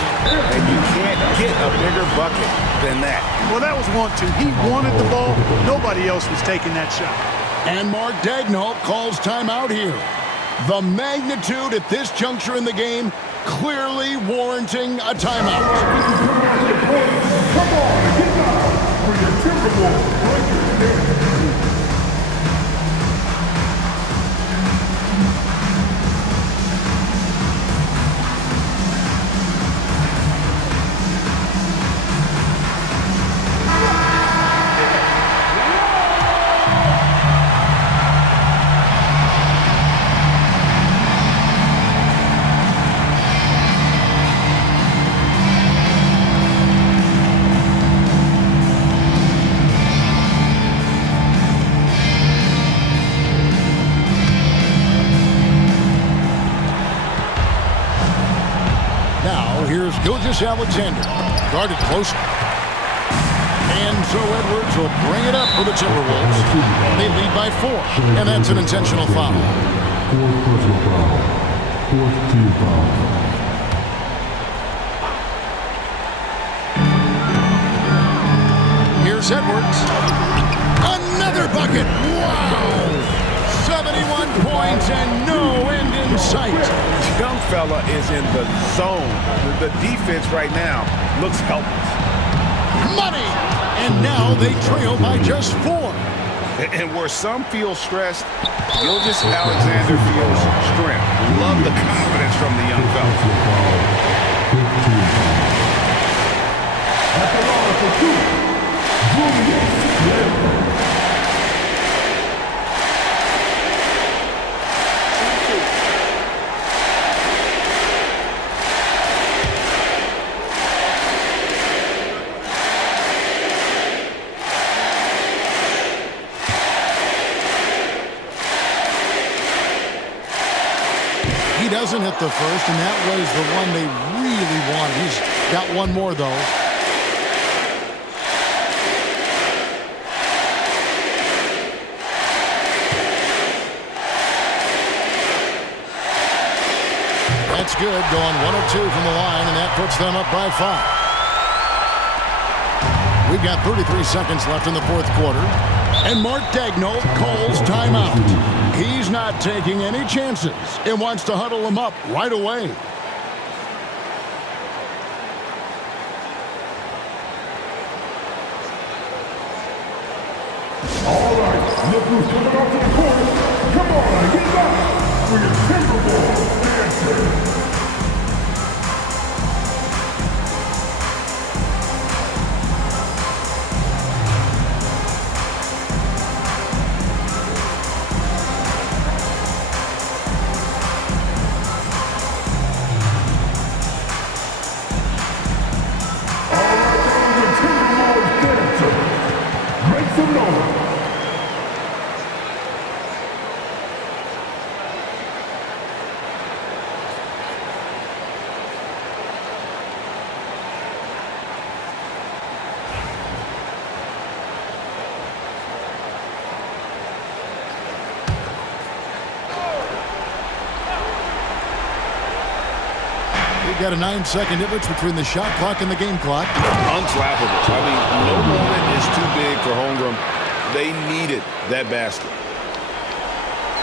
And you can't get a bigger bucket than that. Well, that was 1-2. He wanted the ball. Nobody else was taking that shot. And Mark Daigneault calls timeout here. The magnitude at this juncture in the game clearly warranting a timeout. Come on, get down for your Timberwolves. Here's Gilgeous-Alexander, guarded closely. And so Edwards will bring it up for the Timberwolves. They lead by 4, and that's an intentional foul. Fourth personal foul. Fourth team foul. Here's Edwards. Another bucket. Wow! 71 points and no end in sight. Young fella is in the zone. The defense right now looks helpless. Money! And now they trail by just 4. And where some feel stressed, Gilgeous Alexander feels strength. Love the confidence from the young fella. At the line for two, Julius Randle. He doesn't hit the first, and that was the one they really wanted. He's got one more, though. That's good, going 1 of 2 from the line, and that puts them up by 5. We've got 33 seconds left in the fourth quarter. And Mark Daigneault calls timeout. He's not taking any chances and wants to huddle them up right away. All right, look who's coming out to the court. Come on, get back for your Timberwolves dancer. Got a 9-second difference between the shot clock and the game clock. Unflappable. I mean, no moment is too big for Holmgren. They needed that basket.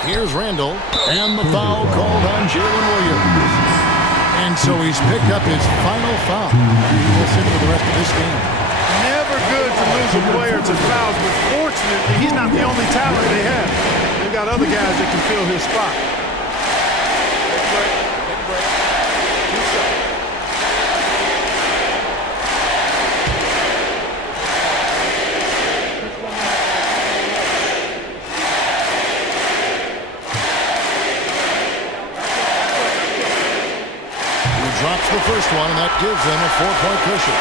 Here's Randle, and the foul called on Jalen Williams. And so he's picked up his final foul. We'll see for the rest of this game. Never good to lose a player to fouls, but fortunately, he's not the only talent they have. They've got other guys that can fill his spot. Drops the first one, and that gives them a 4-point cushion.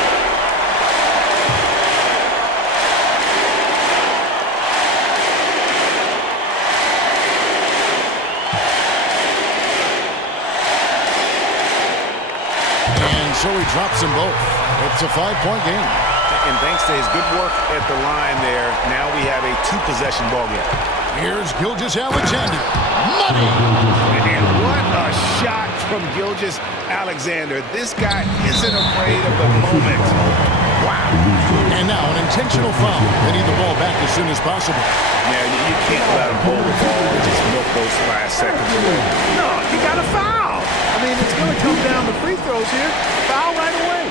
And so he drops them both. It's a 5-point game. And thanks to his good work at the line there, now we have a 2-possession ball game. Here's Gilgeous Alexander. Money! And what a shot from Gilgeous Alexander. This guy isn't afraid of the moment. Wow. And now an intentional foul. They need the ball back as soon as possible. Yeah, you can't let him hold the ball and just milk those last seconds away. No, you got to foul. I mean, it's going to come down to free throws here. Foul right away.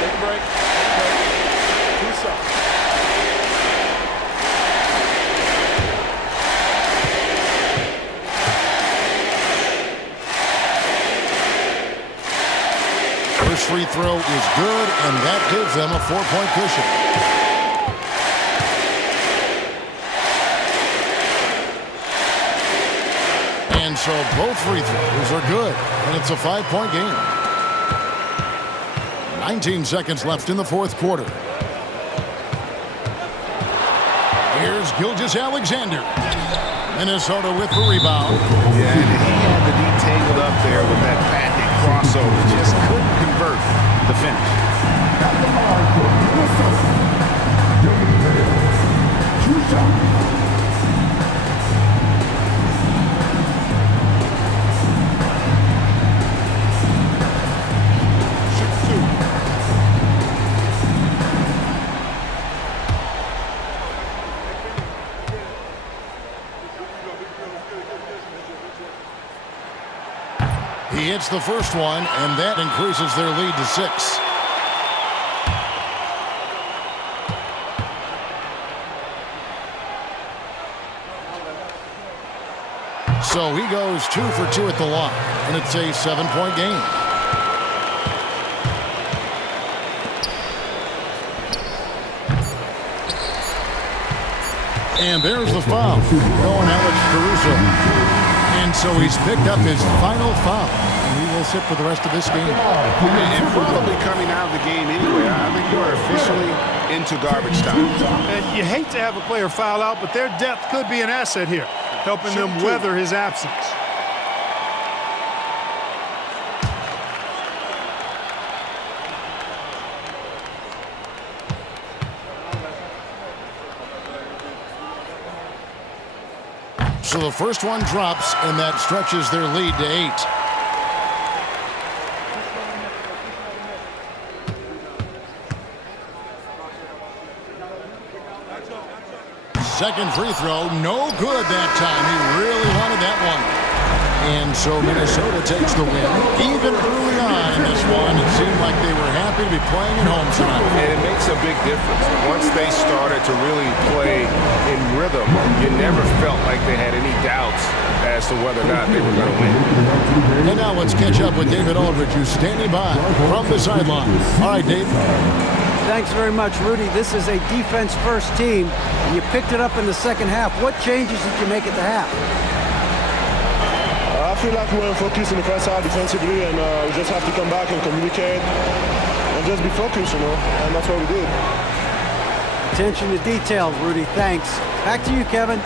Take a break. Do something. First free throw is good, and that gives them a 4-point cushion. And so both free throws are good, and it's a 5-point game. 19 seconds left in the fourth quarter. Here's Gilgeous Alexander. Minnesota with the rebound. Yeah, and he had the D tangled up there with that patented crossover. Just couldn't convert the finish. At the line for Minnesota, David 2 shots. He hits the first one, and that increases their lead to 6. So he goes 2 for 2 at the line, and it's a 7-point game. And there's the foul. Going Alex Caruso. And so he's picked up his final foul. And he will sit for the rest of this game. And probably coming out of the game anyway. I think you're officially into garbage time. And you hate to have a player foul out, but their depth could be an asset here, helping them weather his absence. So the first one drops, and that stretches their lead to 8. Second free throw, no good that time. He really wanted that one. And so Minnesota takes the win. Even early on in this one, it seemed like they were happy to be playing at home tonight. And it makes a big difference. Once they started to really play in rhythm, you never felt like they had any doubts as to whether or not they were going to win. And now let's catch up with David Aldridge, who's standing by from the sideline. All right, Dave. Thanks very much, Rudy. This is a defense-first team, and you picked it up in the second half. What changes did you make at the half? I feel like we were focused in the first half defensively, and we just have to come back and communicate and just be focused, and that's what we did. Attention to detail, Rudy. Thanks. Back to you, Kevin.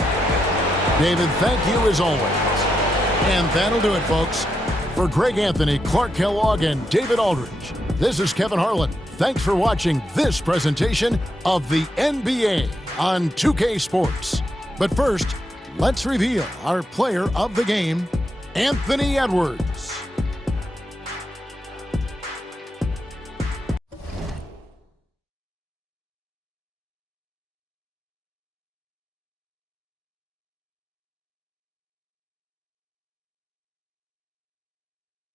David, thank you as always. And that'll do it, folks. For Greg Anthony, Clark Kellogg, and David Aldridge, this is Kevin Harlan. Thanks for watching this presentation of the NBA on 2K Sports. But first, let's reveal our player of the game, Anthony Edwards.